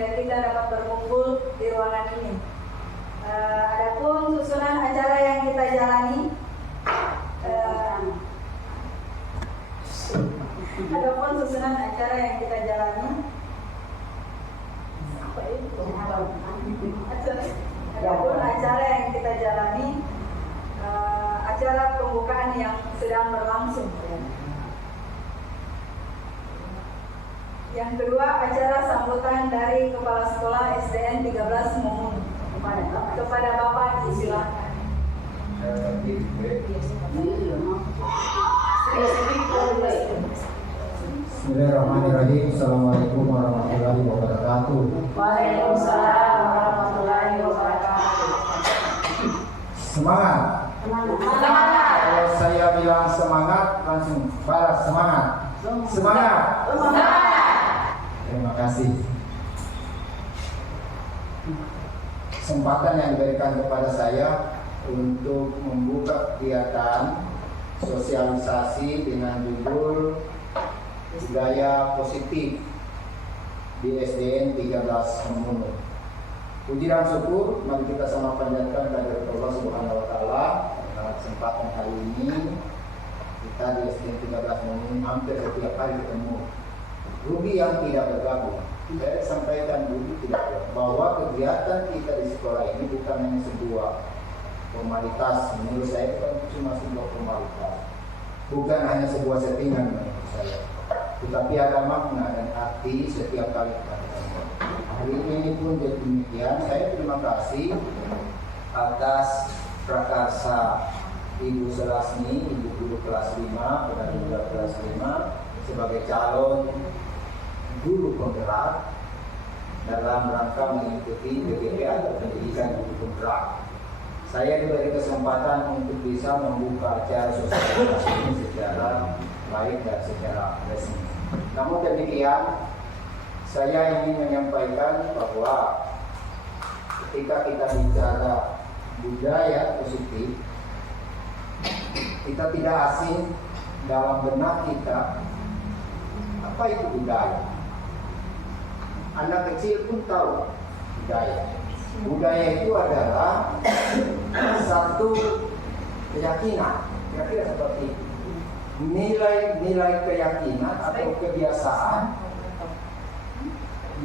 sehingga kita dapat berkumpul di ruangan ini. Adapun susunan acara yang kita jalani, acara pembukaan yang sedang berlangsung. Yang kedua, acara sambutan dari Kepala Sekolah SDN 13 Mumun. Kepada Bapak disilakan. Bismillahirrahmanirrahim. Assalamualaikum warahmatullahi wabarakatuh. Waalaikumsalam warahmatullahi wabarakatuh. Semangat. Semangat. Kalau saya bilang semangat, langsung balas semangat. Semangat. Semangat. Terima kasih. Kesempatan yang diberikan kepada saya untuk membuka kegiatan sosialisasi dengan judul Budaya Positif di SDN 13 Mumun. Puji dan syukur mari kita sama panjatkan kehadirat Allah Subhanahu wa taala pada kesempatan hari ini. Kita di SDN 13 Mumun hampir setiap hari ketemu. Rugi yang tidak bergabung. Saya sampaikan dulu bahwa kegiatan kita di sekolah ini bukan hanya sebuah formalitas. Menurut saya bukan cuma sebuah formalitas, bukan hanya sebuah settingan menurut saya, tetapi ada makna dan arti setiap kali kita ketemu. Hari ini pun demikian. Saya terima kasih atas prakarsa Ibu Selasmi, Ibu Guru kelas 5, Pengajar kelas 5 sebagai calon guru penggerak dalam rangka mengikuti PGP atau pendidikan guru penggerak. Saya diberi kesempatan untuk bisa membuka acara sosialisasi ini secara baik dan secara resmi. Namun demikian, saya ingin menyampaikan bahwa ketika kita bicara budaya positif, kita tidak asing dalam benak kita apa itu budaya. Anak kecil pun tahu budaya. Budaya itu adalah satu keyakinan, kira-kira seperti itu. Nilai-nilai keyakinan atau kebiasaan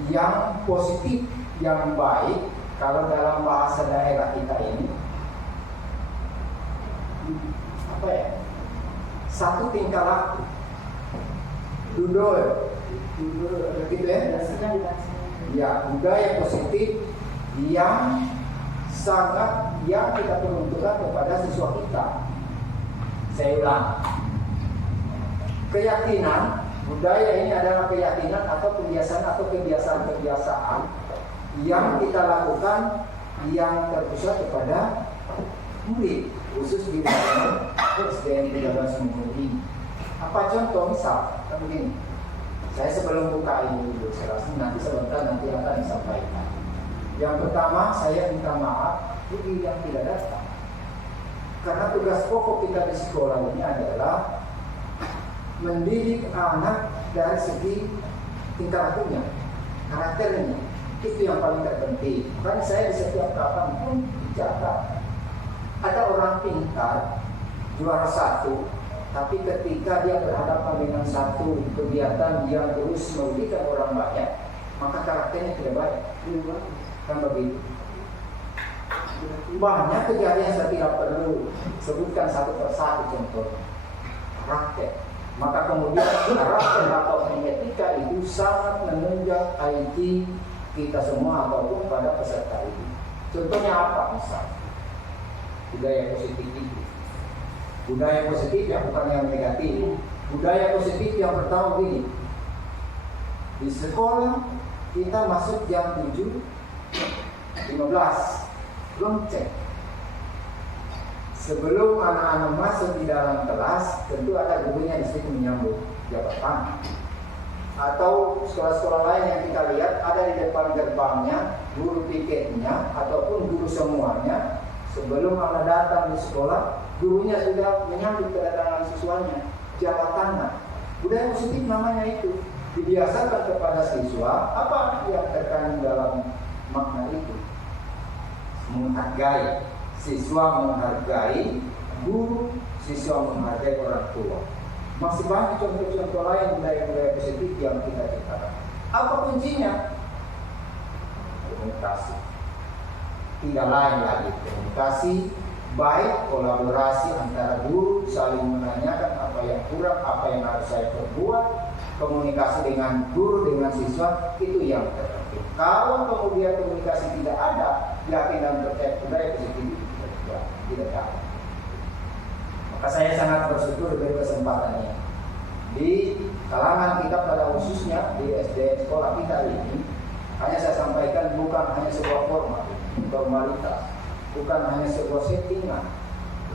yang positif, yang baik. Kalau dalam bahasa daerah kita ini, apa ya? Satu tingkah laku, dudul, gitu ya? Ya, budaya positif yang sangat yang kita peruntukkan kepada siswa kita. Saya ulang, keyakinan, budaya ini adalah keyakinan atau kebiasaan atau kebiasaan-kebiasaan yang kita lakukan yang terpusat kepada murid, khusus di dalam SDN 13 Mumun ini. Apa contoh? Misal, begini. Saya sebelum buka ini dulu, nanti sebentar nanti akan disampaikan. Yang pertama, saya minta maaf bagi yang tidak datang. Karena tugas pokok kita di sekolah ini adalah mendidik anak dari segi tingkah lakunya, karakternya. Itu yang paling terpenting. Karena saya di setiap kapan pun bicara. Ada orang pintar, juara satu, tapi ketika dia berhadapan dengan satu kegiatan yang terus merugikan orang banyak, maka karakternya tidak baik. Kan begitu. Banyak kejadian saya tidak perlu sebutkan satu persatu contoh karakter. Maka kemudian karakter atau etika itu sangat menunjang IT kita semua ataupun pada peserta ini. Contohnya apa? Misal budaya positif itu. Budaya positif ya, bukan yang negatif. Budaya positif yang pertama begini. Di sekolah kita masuk jam 7:15, belum cek. Sebelum anak-anak masuk di dalam kelas, tentu ada gurunya di situ menyambut jabatan. Atau sekolah-sekolah lain yang kita lihat ada di depan gerbangnya guru piketnya ataupun guru semuanya. Sebelum anak datang di sekolah, gurunya sudah menyambut kedatangan siswanya, jabat tangan. Budaya positif namanya itu. dibiasakan kepada siswa. Apa yang terkandung dalam makna itu? Menghargai, siswa menghargai guru, siswa menghargai orang tua. Masih banyak contoh-contoh lain budaya-budaya positif yang kita ciptakan. Apa kuncinya? Komunikasi. Tidak lain lagi, komunikasi baik, kolaborasi antara guru, saling menanyakan apa yang kurang, apa yang harus saya perbuat. Komunikasi dengan guru, dengan siswa, itu yang terpenting. Kalau kemudian komunikasi tidak ada, yakin dan percaya budaya positif tidak ada. Maka saya sangat bersyukur dari kesempatannya di kalangan kita pada khususnya di SD sekolah kita ini. Hanya saya sampaikan, bukan hanya sebuah formalitas, bukan hanya sebuah settingan.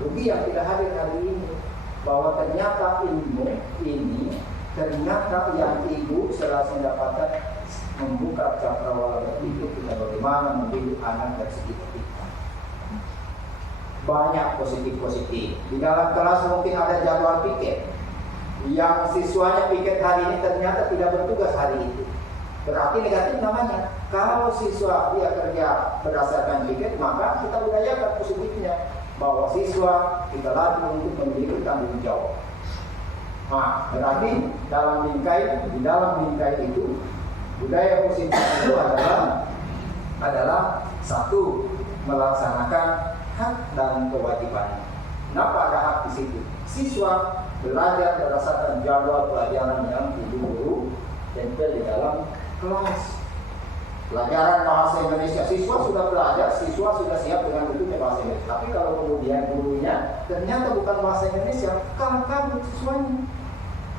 Rugi yang tidak hadir hari ini, bahwa ternyata ilmu ini, ternyata yang ibu selalu mendapatkan membuka cakrawala berpikir kita bagaimana mendidik anak dari segi kita. Banyak positif-positif. Di dalam kelas mungkin ada jadwal piket, yang siswanya piket hari ini ternyata tidak bertugas hari itu. Berarti negatif namanya. Kalau siswa dia kerja berdasarkan piket, maka kita budayakan positifnya, bahwa siswa kita latih untuk memiliki tanggung jawab. Nah, berarti di dalam bingkai itu budaya positif itu adalah satu, melaksanakan hak dan kewajiban. Kenapa ada hak di situ? Siswa belajar berdasarkan jadwal pelajaran yang ibu guru tempel di dalam kelas. Pelajaran bahasa Indonesia, siswa sudah belajar, siswa sudah siap dengan bukunya bahasa Indonesia. Tapi kalau kemudian gurunya ternyata bukan bahasa Indonesia, kamu siswanya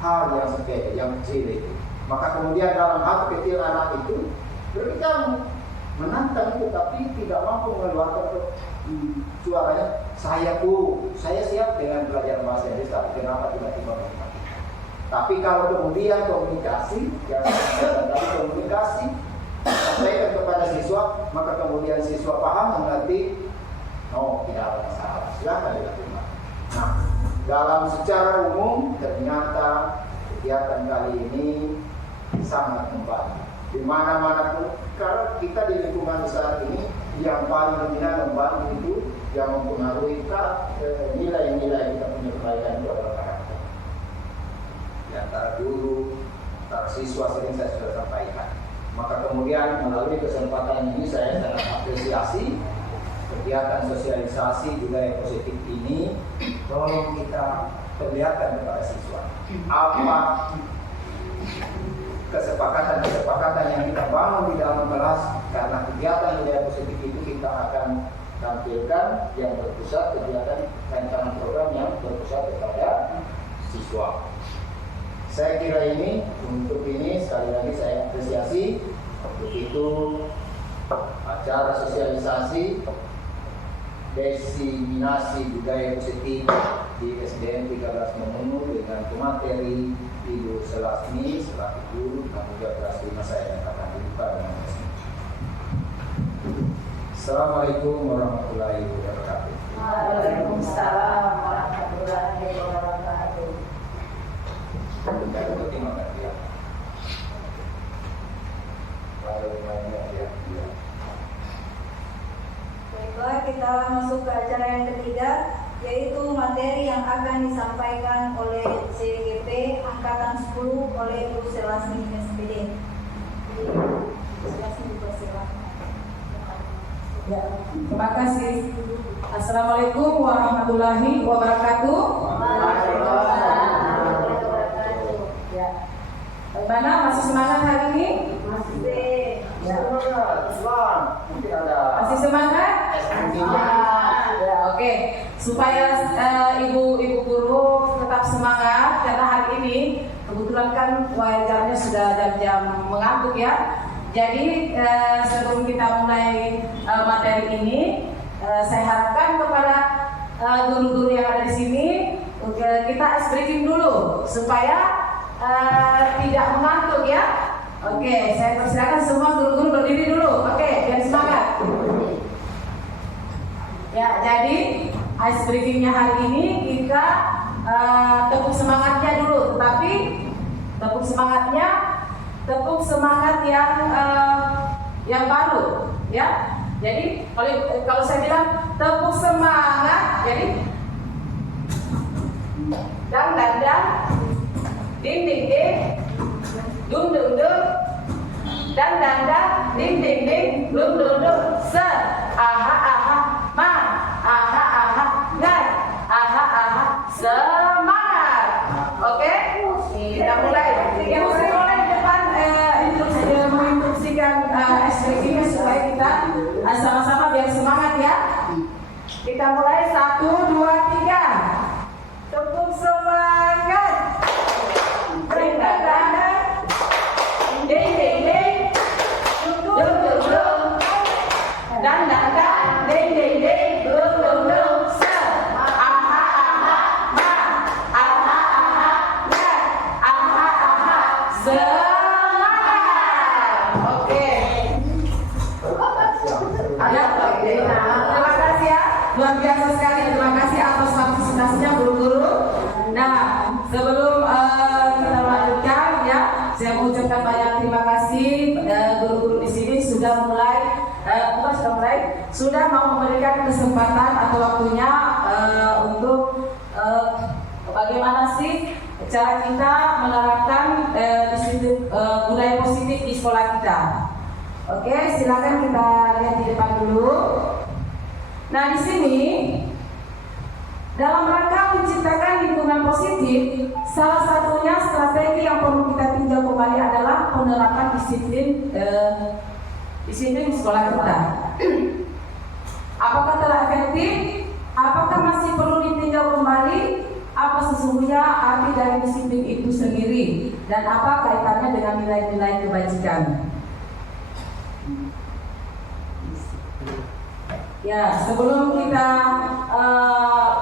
hal yang sepele, yang kecil itu. Maka kemudian dalam hati kecil anak itu berbicara menantang itu, tapi tidak mampu mengeluarkan suaranya. Saya siap dengan belajar bahasa Inggris, tapi kenapa tiba-tiba menantang? Tapi kalau kemudian komunikasi, sampaikan kepada siswa, maka kemudian siswa paham, mengerti, tidak ada masalah, silakan dilakukan. Nah, dalam secara umum ternyata kegiatan kali ini sangat membantu. Di mana-mana pun, kalau kita di lingkungan besar ini, yang paling dominan membantu itu yang mempengaruhi nilai-nilai kita punya kebaikan itu adalah karakter. Di antara guru, antara siswa, sering saya sudah sampaikan. Maka kemudian melalui kesempatan ini saya sangat apresiasi kegiatan sosialisasi budaya positif ini. Tolong kita perlihatkan kepada siswa apa kesepakatan yang kita bangun di dalam kelas, karena kegiatan budaya positif itu kita akan tampilkan yang berpusat kegiatan rancangan program yang berpusat kepada siswa. Saya kira untuk ini sekali lagi saya apresiasi. Untuk itu acara sosialisasi diseminasi budaya positif di SDN 13 Memunu dengan pemateri Ibu Selasmi selaku guru tanggung jawab kelas 5 saya yang akan dibuka dengan resmi. Assalamualaikum warahmatullahi wabarakatuh. Waalaikumsalam warahmatullahi wabarakatuh. Terima kasih. Baiklah, kita masuk ke acara yang ketiga, yaitu materi yang akan disampaikan oleh CGP Angkatan 10 oleh Ibu Selasmi SPD. Selasmi dipersilakan. Ya, terima kasih. Assalamualaikum warahmatullahi wabarakatuh. Ya. Bagaimana, masih semangat hari ini? Masih. Ya. Masih semangat? Ya, oke. Supaya ibu guru tetap semangat, karena hari ini kebetulan kan wajarnya sudah jam-jam mengantuk ya. Jadi sebelum kita mulai materi ini, saya harapkan kepada guru-guru yang ada di sini kita ice breaking dulu supaya tidak mengantuk ya. Oke, saya persilakan semua guru-guru berdiri dulu. Oke, biar semangat. Ya, jadi ice breakingnya hari ini kita tepuk semangatnya dulu, tetapi tepuk semangatnya tepuk semangat yang baru, ya. Jadi kalau saya bilang tepuk semangat, jadi dang dang dang, ding ding ding, dung dung dung, dang dang dang, ding ding ding, dung dung dung, se, aha aha, ma, aha aha, ngai, aha aha, semangat. Oke, kita mulai. Ibu saya mulai di depan menginstruksikan SPG supaya kita sama-sama biar semangat ya. Kita mulai 1, 2, 3. Tepuk semangat. Ding dang dang, ding ding ding, dung dung dung, dang dang dang, ding ding ding, dung dung dung, se, aha aha, ma, aha aha, ngai, aha aha, semangat. Oke. Ya, terima kasih ya, luar biasa sekali. Terima kasih atas partisipasinya guru-guru. Nah, sebelum kita lanjutkan ya, saya mengucapkan banyak terima kasih guru-guru di sini sudah sudah mau memberikan kesempatan atau waktunya untuk bagaimana sih cara kita menerapkan disiplin budaya positif di sekolah kita. Oke, silakan kita lihat di depan dulu. Nah, di sini dalam rangka menciptakan lingkungan positif, salah satunya strategi yang perlu kita tinjau kembali adalah penerapan disiplin di sekolah kita. Apakah telah efektif? Apakah masih perlu ditinjau kembali? Apa sesungguhnya arti dari disiplin itu sendiri? Dan apa kaitannya dengan nilai-nilai kebajikan? Ya, sebelum kita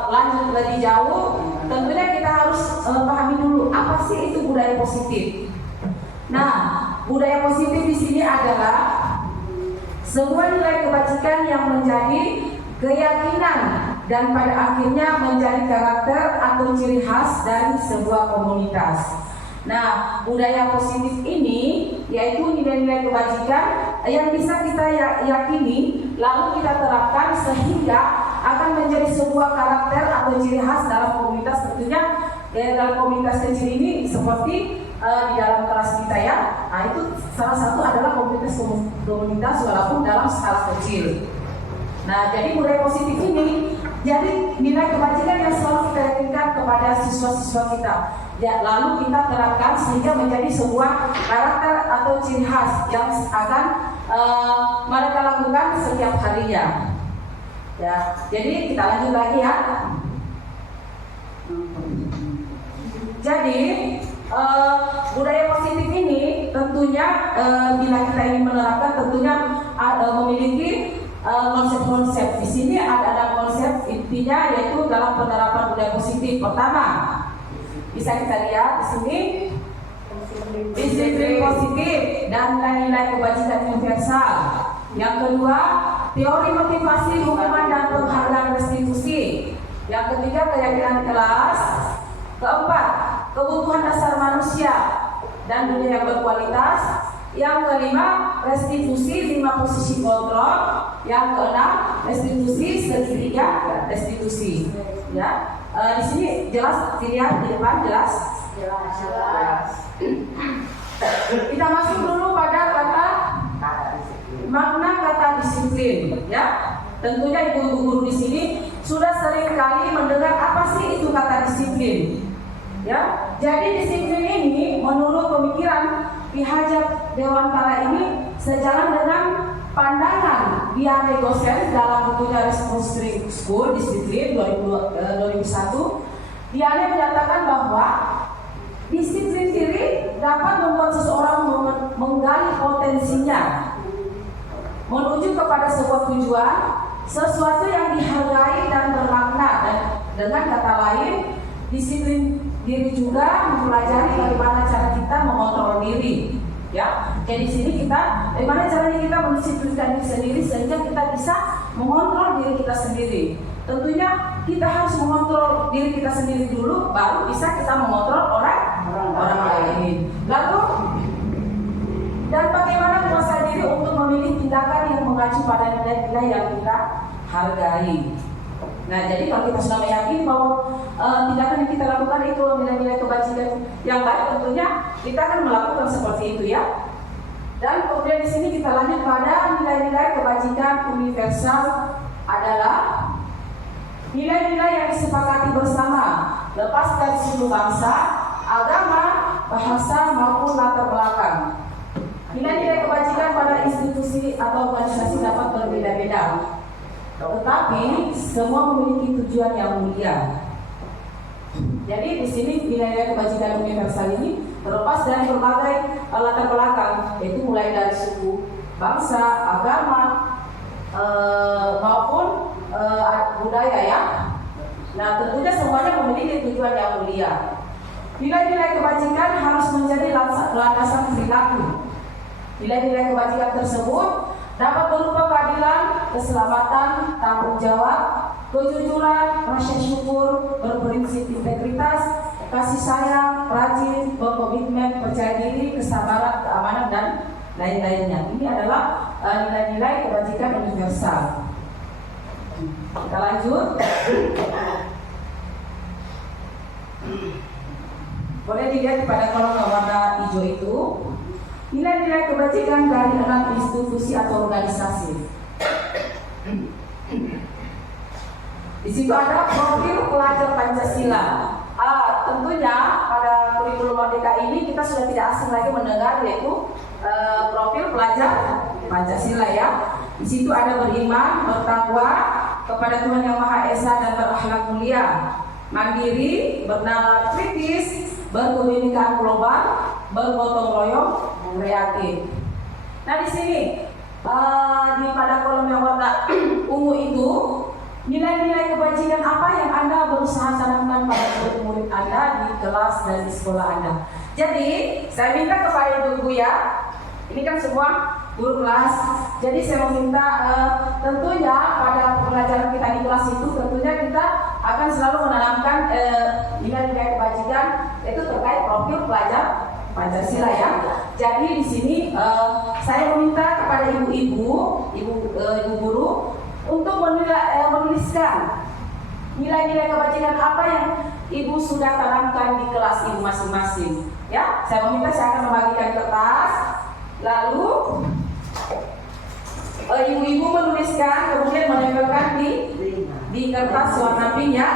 lanjut lebih jauh, tentunya kita harus pahami dulu apa sih itu budaya positif. Nah, budaya positif di sini adalah sebuah nilai kebajikan yang menjadi keyakinan dan pada akhirnya menjadi karakter atau ciri khas dari sebuah komunitas. Nah, budaya positif ini yaitu nilai-nilai kebajikan yang bisa kita yakini lalu kita terapkan sehingga akan menjadi sebuah karakter atau ciri khas dalam komunitas. Tentunya dalam komunitas kecil ini seperti di dalam kelas kita ya. Nah, itu salah satu adalah komunitas walaupun dalam skala kecil. Nah, jadi budaya positif ini jadi nilai kebajikan yang selalu kita yakinkan kepada siswa-siswa kita. Ya, lalu kita terapkan sehingga menjadi sebuah karakter atau ciri khas yang akan mereka lakukan setiap harinya. Ya, jadi kita lanjut lagi ya. Jadi budaya positif ini tentunya bila kita ingin menerapkan tentunya memiliki konsep-konsep. Di sini ada konsep intinya yaitu dalam penerapan budaya positif. Pertama, bisa kita lihat di sini disiplin positif dan nilai-nilai kebajikan universal. Yang kedua, teori motivasi, hukuman dan penghargaan restitusi. Yang ketiga, keyakinan kelas. Keempat, kebutuhan dasar manusia dan dunia yang berkualitas. Yang kelima, restitusi 5 posisi kontrol. Yang keenam, restitusi segitiga restitusi. Ya, di sini jelas dilihat di depan jelas. Kita masuk dulu pada makna kata disiplin. Ya, tentunya ibu guru di sini sudah sering kali mendengar apa sih itu kata disiplin. Ya, jadi disiplin ini menurut pemikiran Ki Hajat Dewantara ini sejalan dengan pandangan Diane Gosen dalam bukunya Responsibility School Disiplin 2001. Diane menyatakan bahwa disiplin diri dapat membuat seseorang menggali potensinya menuju kepada sebuah tujuan, sesuatu yang dihargai dan bermakna. Dan dengan kata lain, disiplin diri juga mempelajari bagaimana cara kita mengontrol diri. Ya, jadi di sini kita bagaimana caranya kita mendisiplinkan diri sendiri sehingga kita bisa mengontrol diri kita sendiri. Tentunya kita harus mengontrol diri kita sendiri dulu, baru bisa kita mengontrol orang lain. Lalu sini untuk memilih tindakan yang mengacu pada nilai-nilai yang kita hargai. Nah, jadi kalau kita sudah meyakini bahwa tindakan yang kita lakukan itu nilai-nilai kebajikan yang baik, tentunya kita akan melakukan seperti itu ya. Dan kemudian di sini kita lanjut pada nilai-nilai kebajikan universal adalah nilai-nilai yang disepakati bersama, lepas dari suku bangsa, agama, bahasa maupun latar belakang. Nilai-nilai kebajikan pada institusi atau organisasi dapat berbeda-beda, tetapi semua memiliki tujuan yang mulia. Jadi di sini nilai-nilai kebajikan universal ini terlepas dari berbagai latar belakang, yaitu mulai dari suku, bangsa, agama, maupun budaya ya. Nah, tentunya semuanya memiliki tujuan yang mulia. Nilai-nilai kebajikan harus menjadi landasan perilaku. Nilai-nilai kebajikan tersebut dapat berupa keadilan, keselamatan, tanggung jawab, kejujuran, rasa syukur, berprinsip integritas, kasih sayang, rajin, berkomitmen, percaya diri, kesabaran, keamanan, dan lain-lainnya. Ini adalah nilai-nilai kebajikan universal. Kita lanjut. Boleh dilihat pada kolom warna hijau itu nilai-nilai kebajikan dari 6 institusi atau organisasi. Di situ ada profil pelajar Pancasila. Tentunya pada kurikulum Merdeka ini kita sudah tidak asing lagi mendengar yaitu profil pelajar Pancasila ya. Di situ ada beriman, bertakwa kepada Tuhan Yang Maha Esa dan berakhlak mulia, mandiri, bernalar kritis, berkebinekaan global, bergotong royong, kreatif. Nah di sini di pada kolom yang warna ungu itu nilai-nilai kebajikan apa yang Anda berusaha tanamkan pada murid-murid Anda di kelas dan di sekolah Anda. Jadi saya minta kepada ibu-ibu ya, ini kan semua guru kelas. Jadi saya meminta tentunya pada pelajaran kita di kelas itu tentunya kita akan selalu menanamkan nilai-nilai kebajikan itu terkait profil pelajar Pancasila ya. Jadi di sini saya meminta kepada ibu guru untuk menuliskan nilai-nilai kebajikan apa yang ibu sudah tanamkan di kelas ibu masing-masing. Ya, saya meminta saya akan membagikan kertas, lalu ibu-ibu menuliskan kemudian menempelkan di kertas warna pink ya.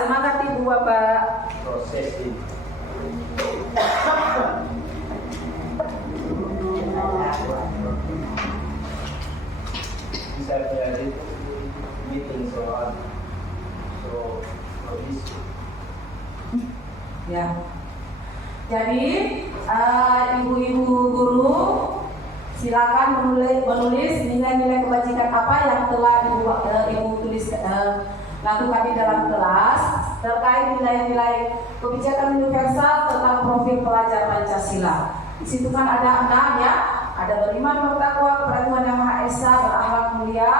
Semangat ibu bapak. Proses ini. Bisa jadi meeting soal ya. Jadi ibu-ibu guru silakan menulis nilai-nilai kebajikan apa yang telah ibu tulis lakukan di dalam kelas terkait nilai-nilai kebijakan universal tentang profil pelajar Pancasila. Di situ kan ada 6 ya, ada beriman, bertakwa kepada Tuhan Yang Maha Esa, berakhlak mulia,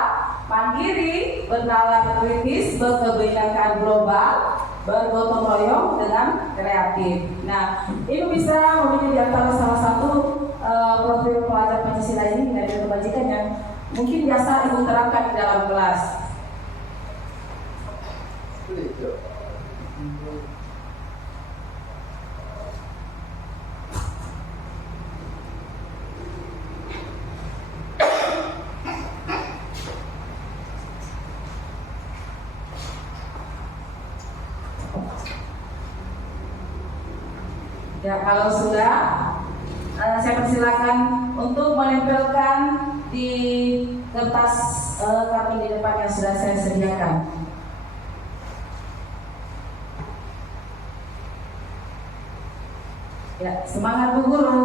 mandiri, bernalar kritis, berkebinekaan global, bergotong royong dengan kreatif. Nah, ini bisa menjadi di antara salah satu profil pelajar Pancasila ini nilai kebajikan yang mungkin biasa ibu terapkan di dalam kelas. Ya, kalau sudah, saya persilakan untuk menempelkan di kertas kartu di depan yang sudah saya sediakan. Ya, semangat Bu Guru.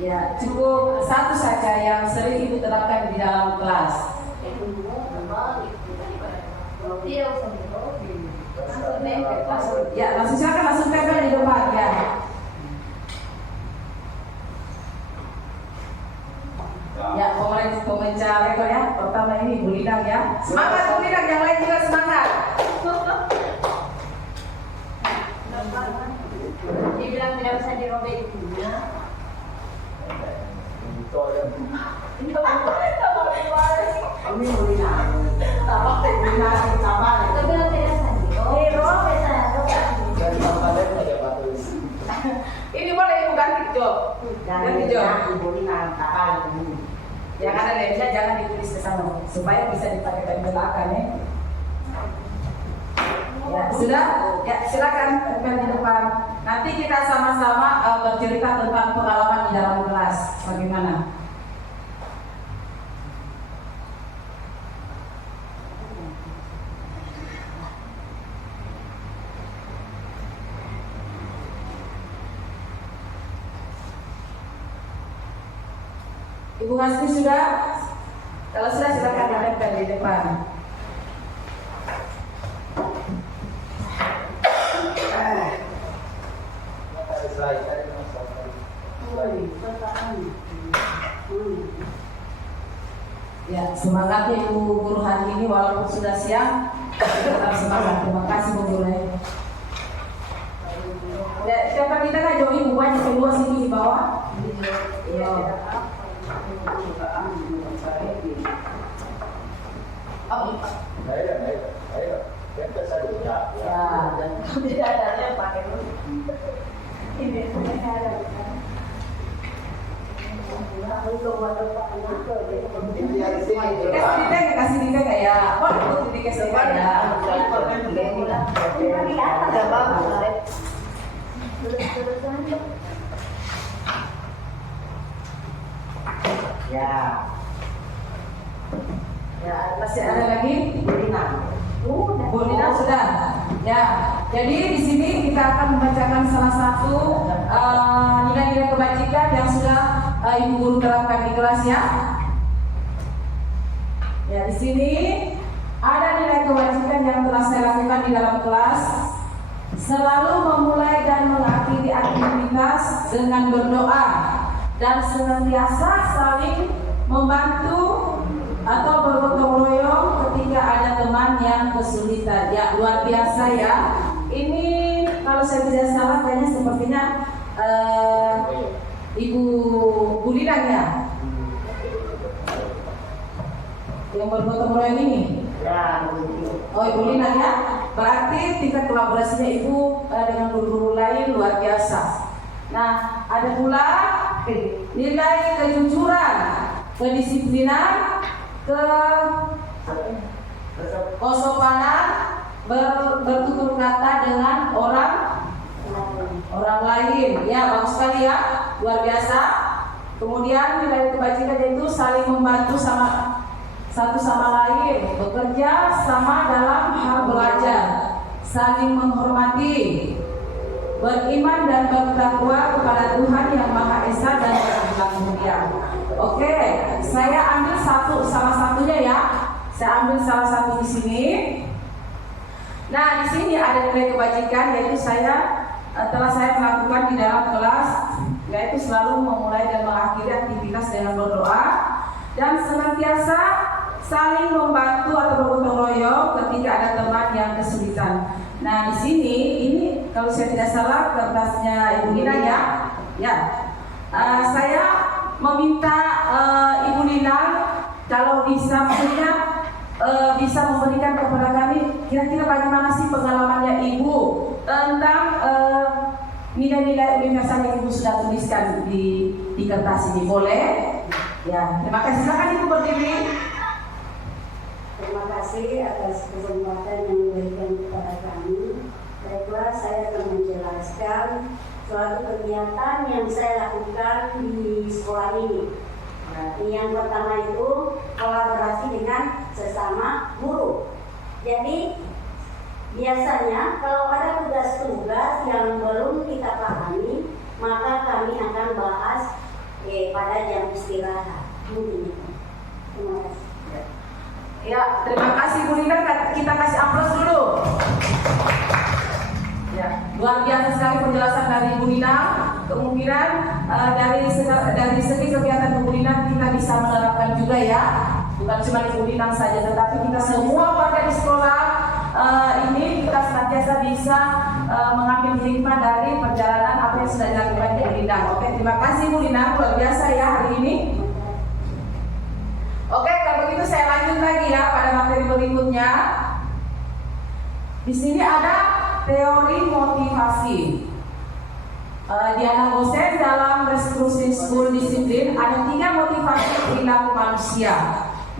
Ya, cukup satu saja yang sering Ibu terapkan di dalam kelas. Ya, langsung silakan langsung tempel di depan ya. Ya, pemecah rekor ya. Pertama ini Bu Lidang ya. Semangat Bu Lidang, yang lain juga semangat. Dibilang tidak bisa dirobek. Ini Bu Lidang. Tambah Bu Lidang tambah. Kebilang tidak bisa dirobek. Dan kemarin ada batu. Ini boleh Ibu ganti Jo. Ganti Jo. Yang ada lemnya jangan ditulis ke sana supaya bisa dipakai di belakang ya. Ya, sudah? Ya, silakan tempel di depan. Nanti kita sama-sama bercerita tentang pengalaman di dalam kelas. Bagaimana? Ibu Hasbi sudah? Kalau sudah silakan tempel di depan. Ya, semangatnya Ibu Guru hari ini walaupun sudah siang tetap semangat. Terima kasih Bu Guru. Ya, siapa kita kan jauh Ibu banyak kedua sini di bawah. Ya. Tidak ada yang pakai dulu. Ini ada. Kasih dika kayak apa? Dikasih kayak. Ya. Ya, masih ada lagi? Bolina sudah. Ya. Jadi di sini kita akan membacakan salah satu nilai-nilai kebajikan yang sudah Ibu Guru terapkan di kelas ya. Ya, di sini ada nilai kebajikan yang telah saya lakukan di dalam kelas. Selalu memulai dan mengakhiri aktivitas dengan berdoa dan senantiasa saling membantu atau bergotong royong ketika ada teman yang kesulitan. Ya, luar biasa ya. Ini kalau saya tidak salah kayaknya sepertinya Ibu Bu Lidang ya yang bergotong royong ini. Oh, Ibu Lidang ya. Berarti tingkat kolaborasinya Ibu dengan guru-guru lain luar biasa. Nah, ada pula nilai kejujuran, kedisiplinan, kesopanan, bertutur kata dengan orang lain. Ya, bagus sekali ya, luar biasa. Kemudian nilai kebajikan yaitu saling membantu satu sama lain, bekerja sama dalam hal belajar, saling menghormati, beriman dan bertakwa kepada Tuhan yang Maha Esa dan Yang Mulia. Oke, saya ambil salah satunya ya. Saya ambil salah satu di sini. Nah, di sini ada nilai kebajikan yaitu telah saya melakukan di dalam kelas, yaitu selalu memulai dan mengakhiri aktivitas dengan berdoa dan senantiasa saling membantu atau bergotong royong ketika ada teman yang kesulitan. Nah, di sini ini kalau saya tidak salah kertasnya Ibu Lina ya. Ya, saya meminta Ibu Lina kalau bisa maksudnya bisa memberikan kepada kami kira-kira bagaimana sih pengalamannya Ibu tentang nilai-nilai universal yang Ibu sudah tuliskan di kertas ini. Boleh? Ya, terima kasih. Silakan Ibu berdiri. Terima kasih atas kesempatan yang diberikan kepada kami. Baiklah, saya akan menjelaskan suatu kegiatan yang saya lakukan di sekolah ini. Yang pertama itu kolaborasi dengan sesama guru. Jadi biasanya kalau ada tugas-tugas yang belum kita pahami, maka kami akan bahas Luar biasa sekali penjelasan dari Ibu Nina. Kemungkinan dari segi kegiatan Ibu Nina kita bisa menerapkan juga ya. Bukan cuma Ibu Nina saja, tetapi kita semua warga di sekolah ini kita senantiasa bisa mengambil hikmah dari perjalanan apa yang sudah dilakukan Ibu Nina. Oke, terima kasih Ibu Nina, luar biasa ya hari ini. Oke, kalau begitu saya lanjut lagi ya pada materi berikutnya. Di sini ada teori motivasi. Diana Gosen dalam Restructuring School Discipline ada 3 motivasi perilaku manusia.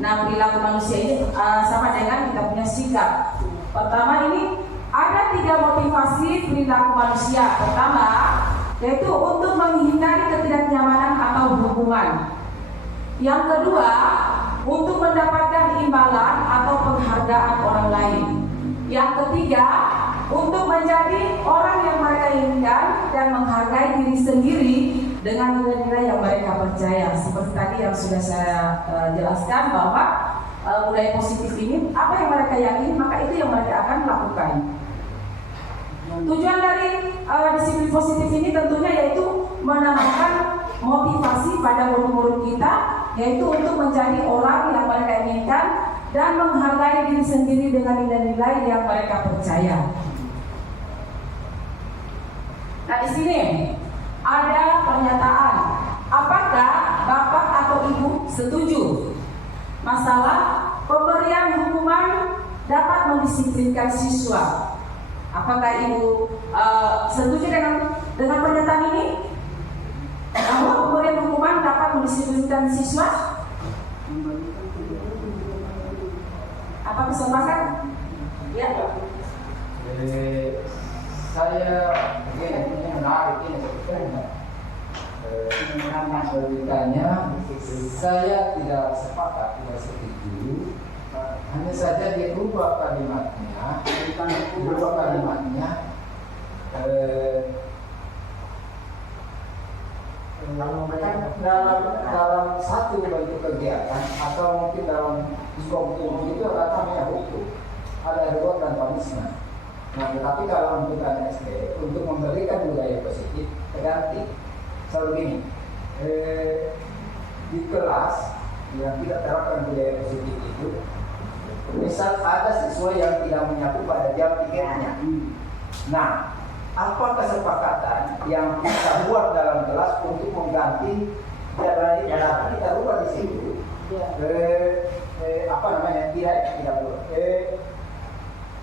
Nah, perilaku manusia ini sama dengan kita punya sikap. Pertama ini ada 3 motivasi perilaku manusia. Pertama yaitu untuk menghindari ketidaknyamanan atau hukuman. Yang kedua untuk mendapatkan imbalan atau penghargaan orang lain. Yang ketiga untuk menjadi orang yang mereka inginkan dan menghargai diri sendiri dengan nilai-nilai yang mereka percaya. Seperti tadi yang sudah saya jelaskan bahwa budaya positif ini apa yang mereka yakini maka itu yang mereka akan lakukan. Tujuan dari disiplin positif ini tentunya yaitu menambahkan motivasi pada murid-murid kita, yaitu untuk menjadi orang yang mereka inginkan dan menghargai diri sendiri dengan nilai-nilai yang mereka percaya. Nah, di sini ada pernyataan. Apakah Bapak atau Ibu setuju masalah pemberian hukuman dapat mendisiplinkan siswa? Apakah Ibu setuju dengan pernyataan ini? Bahwa pemberian hukuman dapat mendisiplinkan siswa? Apa kesepakat? Ya. Saya ini menarik ini sebetulnya. Beritanya saya tidak sepakat, tidak setuju. Hanya saja dirubah kalimatnya, dalam satu bentuk kegiatan atau mungkin dalam skop itu namanya hukum, ada reward dan punishment. Nah, tetapi kalau untuk anak SD untuk memberikan budaya positif terganti selalu gini, di kelas yang tidak terapkan budaya positif itu, misal ada siswa yang tidak menyapu pada jam pikirnya. Nah, apa kesepakatan yang kita buat dalam kelas untuk mengganti dari kita rubah di situ? Tidak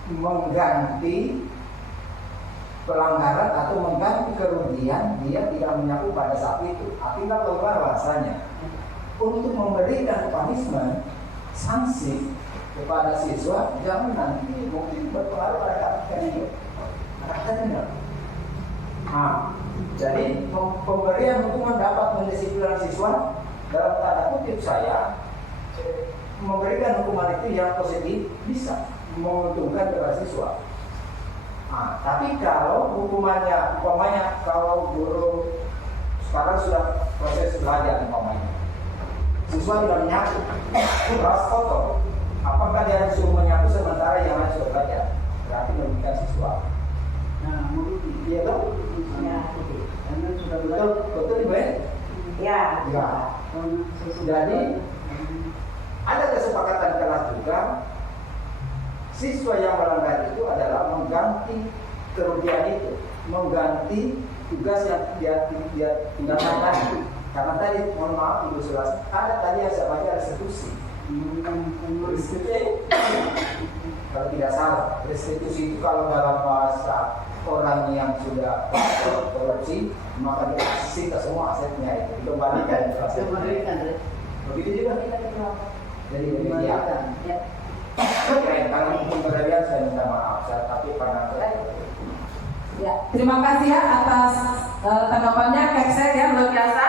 mengganti pelanggaran atau mengganti kerugian dia tidak menyapu pada saat itu. Tinggal keluar bahasanya untuk memberikan punishment, sanksi kepada siswa, jangan nanti mungkin berpengaruh pada karakternya. Nah, jadi pemberian hukuman dapat mendisiplinkan siswa dalam tanda kutip saya memberikan hukuman itu yang positif bisa menguntungkan kepada siswa. Nah, tapi kalau hukumannya, umpamanya kalau guru sekarang sudah proses belajar umpamanya, siswa tidak menyapu, keras kotor, apakah dia harus menyapu sementara yang lain sudah belajar? Berarti merugikan siswa. Nah, Iya dong? ya, Karena sudah belajar. Betul ibu ya? ya. Ya. Jadi ada kesepakatan kelas juga. Siswa yang melanggar itu adalah mengganti kerugian itu, mengganti tugas yang dia tinggalkan tadi. Karena tadi, mohon maaf Ibu Sulas, ada tadi yang saya baca restitusi. Restitusi, kalau tidak salah, restitusi itu kalau dalam bahasa orang yang sudah korupsi, maka disita semua asetnya itu, dikembalikan ke asetnya. Begitu juga kita kenapa? Jadi demikian. Oke, kalau mungkin berlebihan saya minta maaf, tapi pada Ya, terima kasih ya atas tanggapannya Kepsek ya, luar biasa.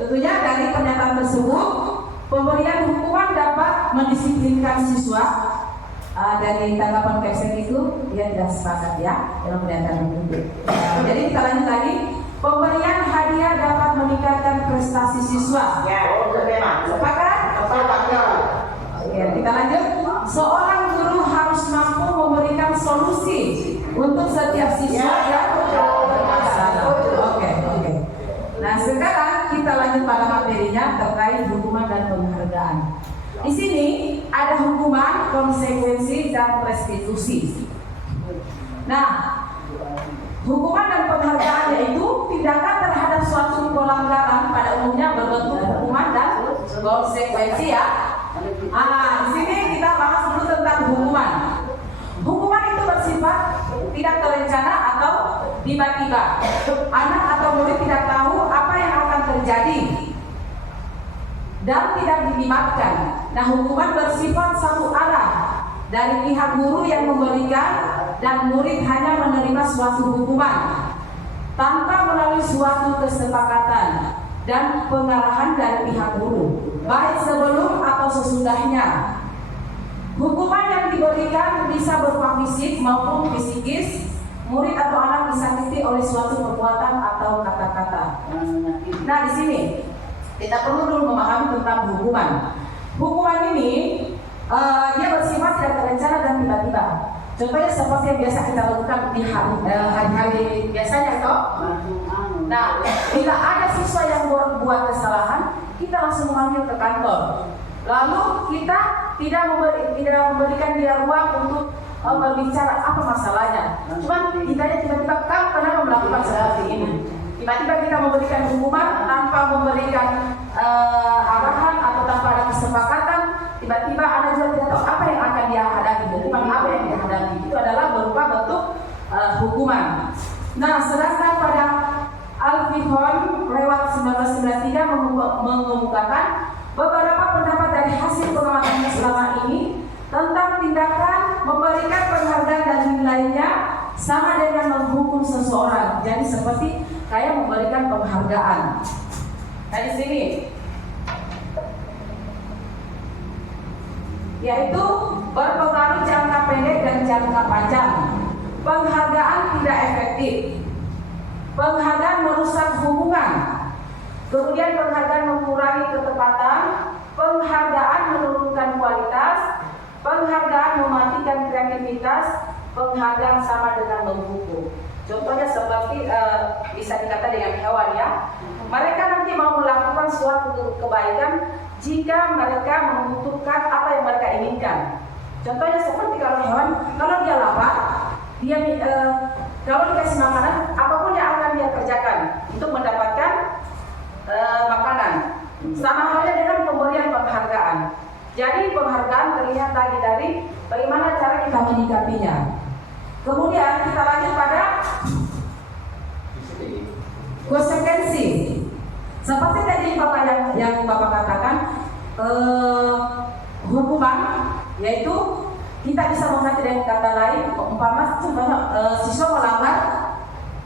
Tentunya dari pernyataan tersebut pemberian hukuman dapat mendisiplinkan siswa. Dari tanggapan Kepsek itu dia tidak sepakat ya dalam pernyataan tersebut. Jadi kita lanjut lagi. Pemberian hadiah dapat meningkatkan prestasi siswa. Ya, Sepakat? Sepakat. Oke, kita lanjut. Seorang guru harus mampu untuk setiap siswa yang bermasalah. Oke. Nah, sekarang kita lanjut pada materinya terkait hukuman dan penghargaan. Di sini ada hukuman, konsekuensi, dan restitusi. Nah, hukuman dan penghargaan yaitu tindakan terhadap suatu pelanggaran pada umumnya berbentuk hukuman dan konsekuensi ya. Di sini kita bahas dulu tentang hukuman. Hukuman itu bersifat tidak terencana atau tiba-tiba. Anak atau murid tidak tahu apa yang akan terjadi dan tidak dilibatkan. Nah, hukuman bersifat satu arah dari pihak guru yang memberikan dan murid hanya menerima suatu hukuman tanpa melalui suatu kesepakatan dan pengarahan dari pihak guru, baik sebelum atau sesudahnya. Hukuman yang diberikan bisa berupa fisik maupun psikis. Murid atau anak disakiti oleh suatu perbuatan atau kata-kata. Nah, di sini kita perlu dulu memahami tentang hukuman. Hukuman ini dia bersifat tidak terencana dan tiba-tiba. Contohnya seperti yang biasa kita lakukan di hari-hari biasanya, toh. Nah, bila ada siswa yang buat kesalahan, kita langsung memanggil ke kantor. Lalu kita tidak memberikan dia ruang untuk berbicara apa masalahnya. Cuman ditanya tiba-tiba, kamu kenapa melakukan seperti ini? Tiba-tiba kita memberikan hukuman tanpa memberikan arahan atau tanpa ada kesepakatan. Tiba-tiba Anda juga tidak tahu apa yang akan dia hadapi, hukuman apa yang dia hadapi. Itu adalah berupa bentuk hukuman. Nah, sedangkan pada Al-Fihon lewat 1993 mengemukakan beberapa pendapat dari hasil pengamatannya selama ini tentang tindakan memberikan penghargaan dan nilainya sama dengan menghukum seseorang. Jadi seperti kayak memberikan penghargaan. Nah, di sini yaitu berpengaruh jangka pendek dan jangka panjang. Penghargaan tidak efektif. Penghargaan merusak hubungan. Kemudian penghargaan mengurangi ketepatan. Penghargaan menurunkan kualitas. Penghargaan mematikan kreativitas. Penghargaan sama dengan menghukum. Contohnya seperti bisa dikata dengan hewan ya. Mereka nanti mau melakukan suatu kebaikan jika mereka membutuhkan apa yang mereka inginkan. Contohnya seperti kalau hewan, kalau dia lapar, dia kalau dikasih makanan, apapun yang akan dia kerjakan untuk mendapatkan makanan. Sama halnya dengan pemberian penghargaan. Jadi penghargaan terlihat tadi dari bagaimana cara kita menyikapinya. Kemudian kita lanjut pada konsekuensi. Seperti tadi yang Bapak katakan, hukuman yaitu kita bisa mengganti dengan kata lain. Umpama contohnya siswa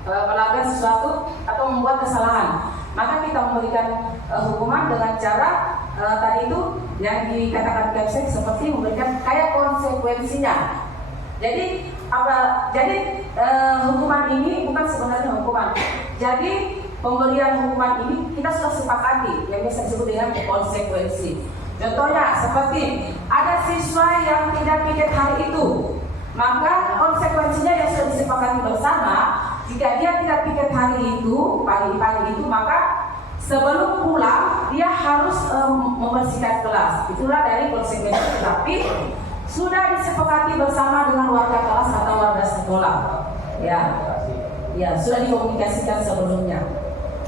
melanggar sesuatu atau membuat kesalahan, maka kita memberikan hukuman dengan cara tadi itu yang dikatakan Kepsek seperti memberikan kayak konsekuensinya. Jadi hukuman ini bukan sebenarnya hukuman. Jadi pemberian hukuman ini kita sudah sepakati yang bisa disebut dengan konsekuensi. Contohnya seperti ada siswa yang tidak piket hari itu, maka konsekuensinya yang sudah disepakati bersama. Jika dia tidak piket hari itu, pagi-pagi itu, maka sebelum pulang dia harus membersihkan kelas. Itulah dari konsekuensi. Tapi sudah disepakati bersama dengan warga kelas atau warga sekolah. Ya, sudah dikomunikasikan sebelumnya.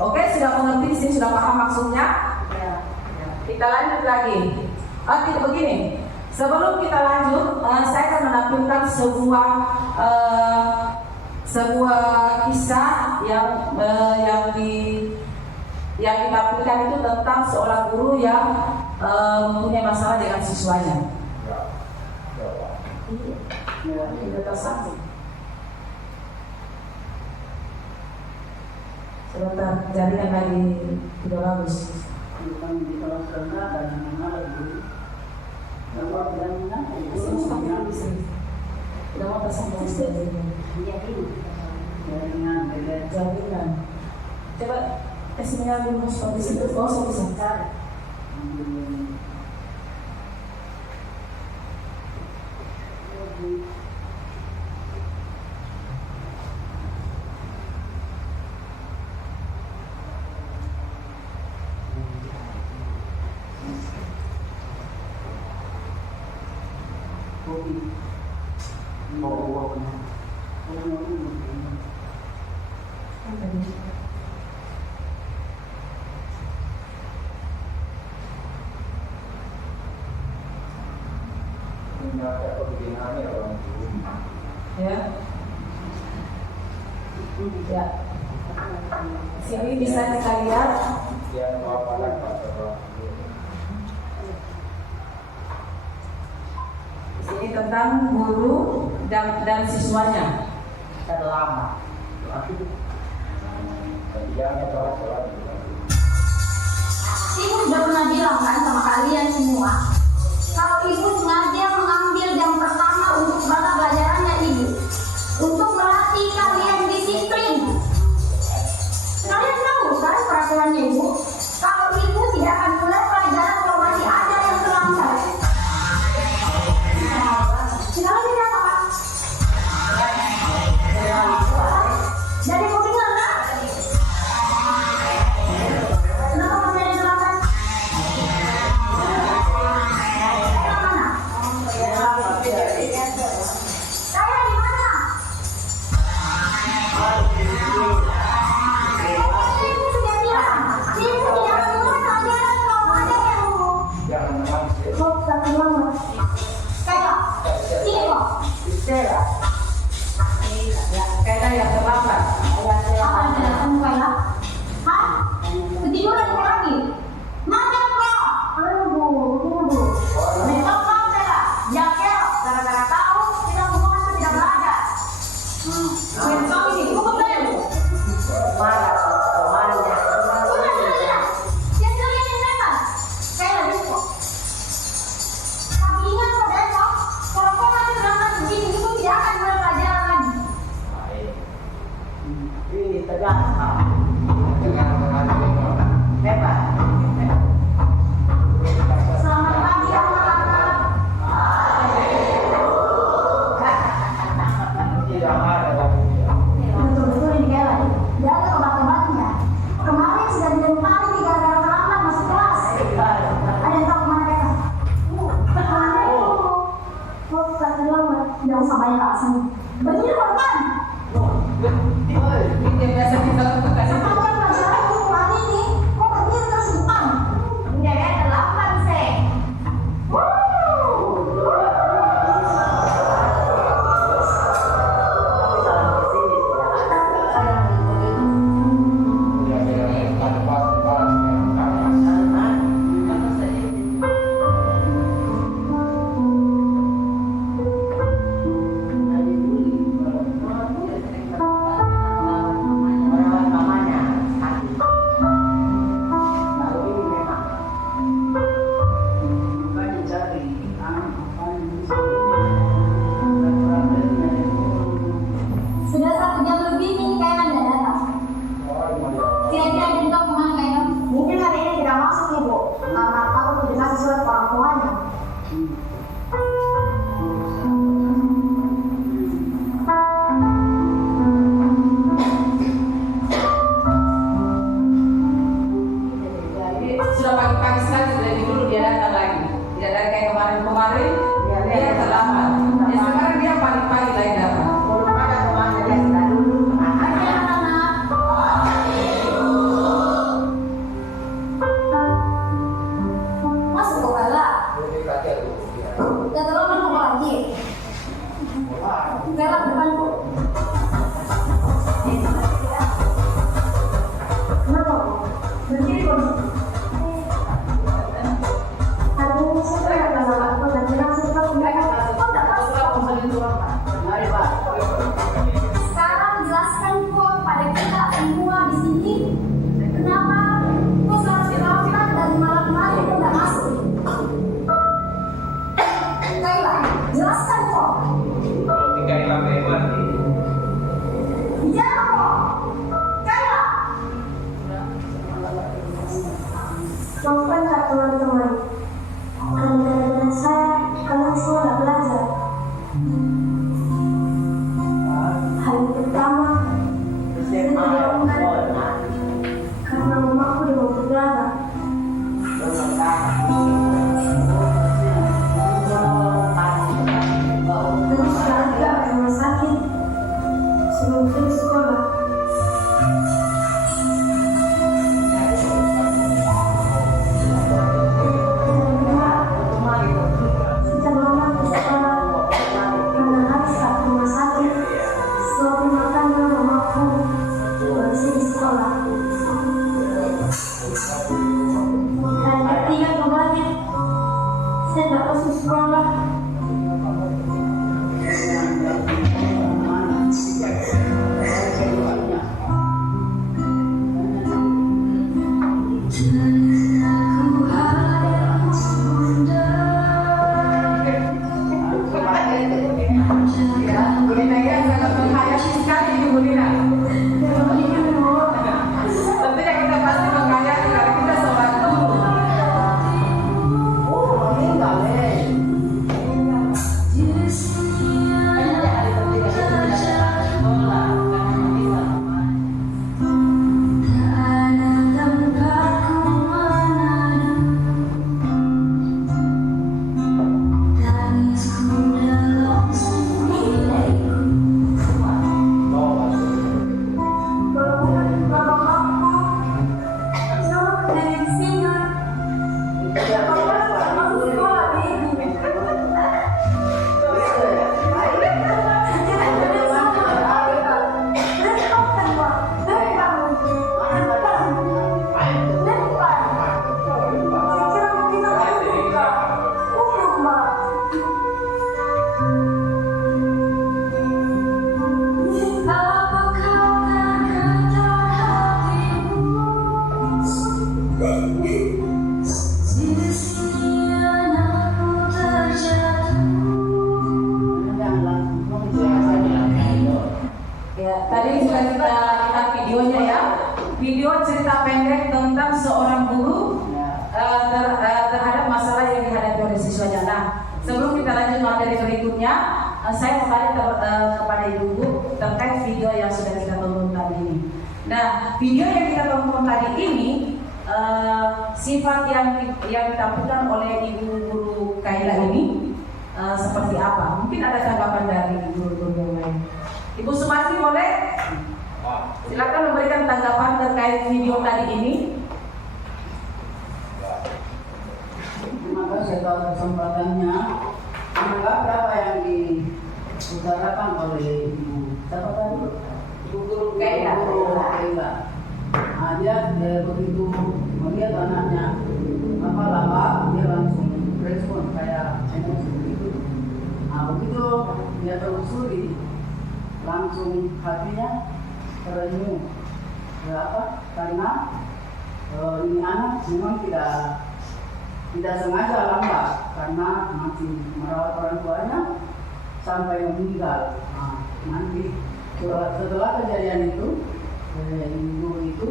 Oke, sudah mengerti di sini, sudah paham maksudnya? Ya. Kita lanjut lagi. Begini, sebelum kita lanjut, saya akan menampilkan sebuah kisah yang ditampilkan itu tentang seorang guru yang mempunyai masalah dengan siswanya. Tidak tersambung. Sebentar, jaringan lagi tidak bagus. Tidak mau tersambung jaringan. Coba tesnya dulu seperti itu, kosong bisa. Ini ada pembinaannya orang tua. Ya. Ya. Sini bisa kita lihat. Yang bapak Ini tentang guru dan siswanya. Sudah lama. Ibu sudah pernah bilang kan sama kalian semua, kalau ibu sengaja mengambil jam pertama untuk mata pelajarannya ibu, untuk melatih kalian disiplin. Kalian tahu kan peraturannya ibu, kalau ibu tidak akan mulai pelajaran kalau masih ada yang terlambat. Sekarang tidak apa? Jadi ibu dengar kan? Kenapa masih ada yang terlambat? Saya di mana? Ibu sudah bilang, ibu tidak akan mulai pelajaran kalau ada yang satu banget. Kayak, sini kok. Kayaknya yang terlambat. Apa yang dilakukan kayak? Hah? Ketiduran kok lagi? Makan kok. Aduh. Besok kau tidak. Ya kero, gara-gara kau kita semua itu tidak belajar. Besok ini, bukan belajar. Sudah. Yang kalian yang lepas. Kayak lagi kok. Tapi ingat kok besok, kalau kau masih terlambat begini, ibu tidak akan mulai pelajaran lagi. Selamat pagi anak-anak. Betul-betul ini kayak lagi. Jaga obat-obatnya. Kemarin sudah dilempari gara-gara terlambat masuk kelas. Ada yang tahu kemana mereka? Oh, tak terlambat. Jangan usah banyak alasan. Begini korban. Ini biasa kita lakukan. Sepanjang pelajaran buku hari ini, kok berdiri terus di depan? Udah ya, terlambat sih. Sudah 1 jam lebih nih kalian tidak datang. Kira-kira ada yang tahu kemana kalian? Mungkin hari ini tidak masuk ibu, karena takut tidak kasih surat ke orang tuanya. Jadi sudah pagi-pagi sekali dari dulu dia datang lagi. Tidak ada kayak kemarin-kemarin dia terlambat. Ya sekarang dia pagi-pagi lagi datang. Pagi anak-anak. Masuk kok Bella. Udah terlambat mau lagi. Bella depanku. Kenapa? Berdiri kok. Aduh, saya tidak bisa lakukan dan bilang sesuatu mereka. Kok tak tahu? Sekarang jelaskan kok pada kita semua di sini. Kenapa kok selalu terlambat dari malam kemarin kok nggak masuk? Kayla, jelaskan kok. Bicara kok. Kayla. Maafkan tak teman-teman. Karena gara-gara saya, kalian semua nggak belajar. seorang guru terhadap masalah yang dihadapi oleh siswanya. Nah, sebelum kita lanjut materi berikutnya, saya mau tanya kepada ibu terkait video yang sudah kita tonton tadi ini. Nah, video yang kita tonton tadi ini sifat yang ditampilkan oleh ibu guru Kaila ini seperti apa? Mungkin ada tanggapan dari guru-guru yang lain. Ibu Sumarti boleh? Silakan memberikan tanggapan terkait video tadi ini. Terima kasih atas kesempatannya. Menanggapi apa yang diutarakan oleh Ibu siapa tadi? Ibu guru Kaila. Dia begitu melihat anaknya lambat, dia langsung respon kayak emosi begitu. Begitu dia telusuri, langsung hatinya terenyuh. Karena ini anak memang tidak sengaja lambat karena masih merawat orang tuanya sampai meninggal. Nanti setelah kejadian itu, ibu itu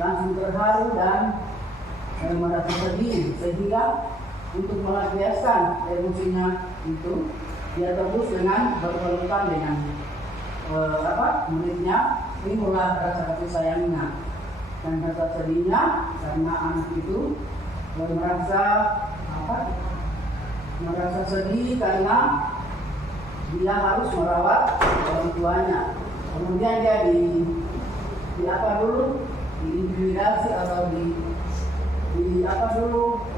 langsung terharu dan merasa sedih, sehingga untuk melampiaskan emosinya itu dia tebus dengan berpelukan dengan muridnya. Inilah rasa kasih sayangnya dan rasa sedihnya karena anak itu merasa sedih karena dia harus merawat orang tuanya. Kemudian dia diintimidasi atau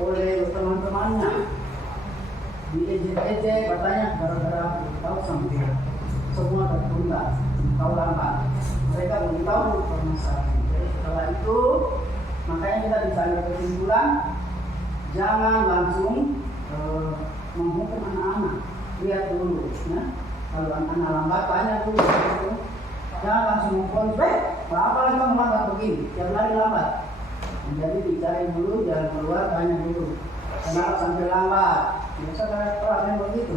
oleh teman-temannya, diejek-ejek, katanya gara-gara tahu sampai semua tertunda, tahu lambat. Mereka belum tahu permasalahan. Setelah itu, makanya kita bisa ambil kesimpulan, jangan langsung menghukum anak-anak. Lihat dulu, ya. Kalau anak lambat, tanya dulu. Jangan langsung mengkonflik. Apa lagi kamu lambat begini? Jangan lari lambat. Jadi dicari dulu, jangan keluar, tanya dulu. Kenapa sampai lambat? Biasa kan begitu,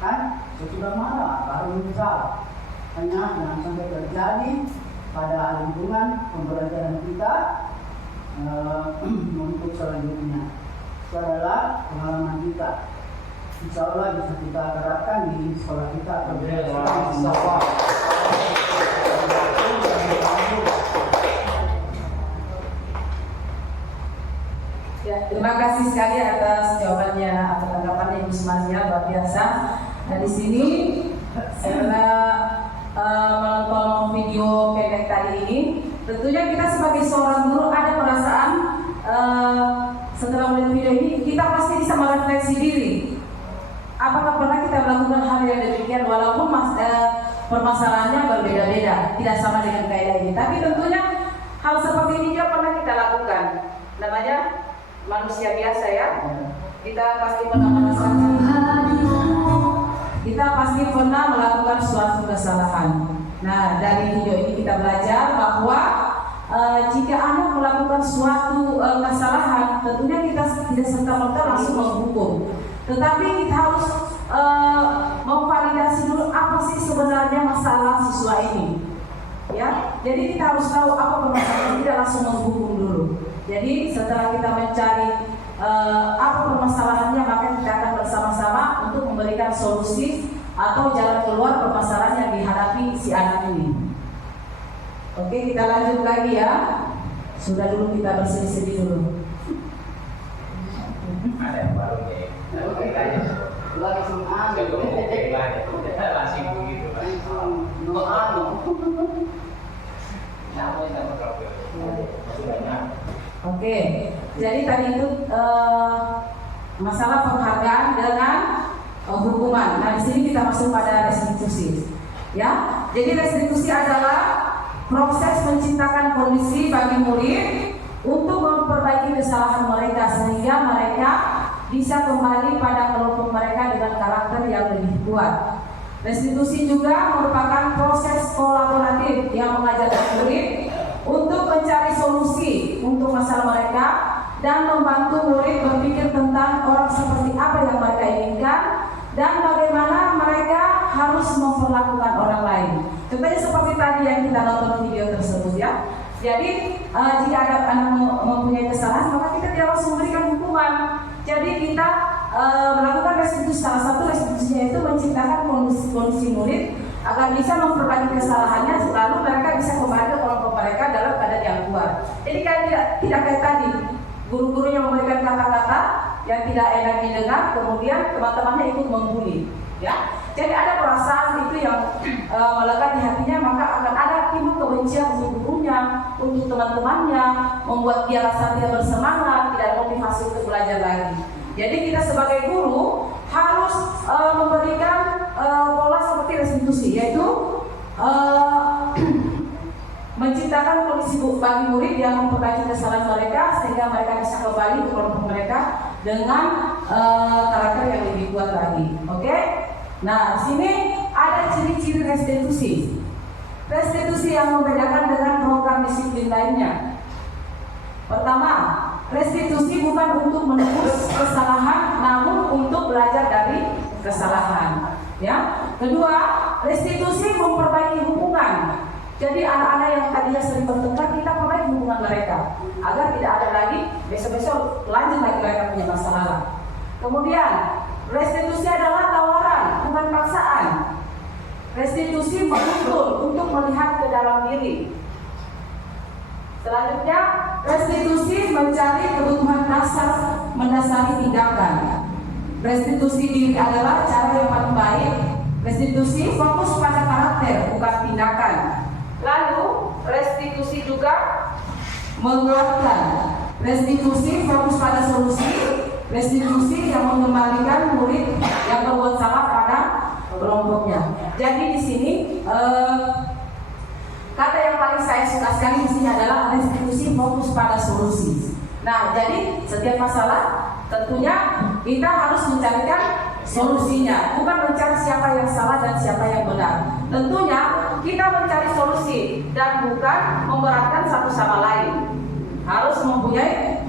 kan? Sesudah marah, baru menyesal. Hanya jangan sampai terjadi pada lingkungan pembelajaran kita untuk selanjutnya. Itu adalah pengalaman kita. Insya Allah bisa kita terapkan di sekolah kita. Ya, terima kasih sekali atas jawabannya atau tanggapannya Ibu Sumartia, luar biasa. Nah, di sini setelah menonton video pendek tadi ini, tentunya kita sebagai seorang guru ada perasaan setelah melihat video ini kita pasti bisa merefleksi diri. Apakah pernah kita melakukan hal yang demikian walaupun permasalahannya berbeda-beda, tidak sama dengan kaidah ini. Tapi tentunya hal seperti ini juga pernah kita lakukan. Namanya manusia biasa ya. Kita pasti pernah merasakan, kita pasti pernah melakukan suatu kesalahan. Nah, dari video ini kita belajar bahwa jika anak melakukan suatu kesalahan, tentunya kita tidak serta-merta langsung menghukum. Tetapi kita harus memvalidasi dulu apa sih sebenarnya masalah siswa ini. Ya, jadi kita harus tahu apa permasalahan, tidak langsung menghukum dulu. Jadi setelah kita mencari apa permasalahannya, maka kita akan bersama-sama untuk memberikan solusi atau jalan keluar permasalahan yang dihadapi si anak ini. Oke, kita lanjut lagi ya. Sudah dulu kita bersedih-sedih dulu. Ada yang baru nih. Langsung langsung begitu. Oke, jadi tadi itu masalah penghargaan dengan hukuman. Nah, di sini kita masuk pada restitusi. Ya, jadi restitusi adalah proses menciptakan kondisi bagi murid untuk memperbaiki kesalahan mereka sehingga mereka bisa kembali pada kelompok mereka dengan karakter yang lebih kuat. Restitusi juga merupakan proses kolaboratif yang mengajarkan murid untuk mencari solusi untuk masalah mereka dan membantu murid berpikir tentang orang seperti apa yang mereka inginkan dan bagaimana mereka harus memperlakukan orang lain. Contohnya seperti tadi yang kita nonton video tersebut ya. Jadi jika ada anak mempunyai kesalahan, maka kita tidak langsung memberikan hukuman. Jadi kita melakukan restitusi. Salah satu restitusinya itu menciptakan kondisi murid agar bisa memperbaiki kesalahannya, lalu mereka bisa kembali ke kelompok mereka dalam keadaan yang kuat. Jadi kan tidak kayak tadi, guru-guru yang memberikan kata-kata yang tidak enak didengar, kemudian teman-temannya ikut membuli. Ya, jadi ada perasaan itu yang melekat di hatinya, maka akan ada timbul kebencian untuk gurunya, untuk teman-temannya, membuat dia rasa tidak bersemangat, tidak ada motivasi untuk belajar lagi. Jadi kita sebagai guru harus memberikan pola seperti restitusi, yaitu menciptakan kondisi bagi murid yang memperbaiki kesalahan mereka sehingga mereka bisa kembali ke kelompok mereka dengan karakter yang lebih kuat lagi. Oke? Nah, di sini ada ciri-ciri restitusi. Restitusi yang membedakan dengan program disiplin lainnya. Pertama, restitusi bukan untuk menebus kesalahan, namun untuk belajar dari kesalahan. Ya. Kedua, restitusi memperbaiki hubungan. Jadi anak-anak yang tadinya sering bertengkar, kita perbaiki hubungan mereka agar tidak ada lagi besok-besok lanjut lagi mereka punya masalah. Kemudian, restitusi adalah tawaran, bukan paksaan. Restitusi menuntut untuk melihat ke dalam diri. Selanjutnya, restitusi mencari kebutuhan dasar mendasari tindakan. Restitusi diri adalah cara yang paling baik. Restitusi fokus pada karakter, bukan tindakan. Lalu, restitusi juga menguatkan. Restitusi fokus pada solusi. Restitusi yang mengembalikan murid yang berbuat salah pada kelompoknya. Jadi di sini kata yang paling saya suka sekali di sini adalah restitusi fokus pada solusi. Nah, jadi setiap masalah tentunya kita harus mencarikan solusinya, bukan mencari siapa yang salah dan siapa yang benar. Tentunya kita mencari solusi dan bukan memberatkan satu sama lain. Harus mempunyai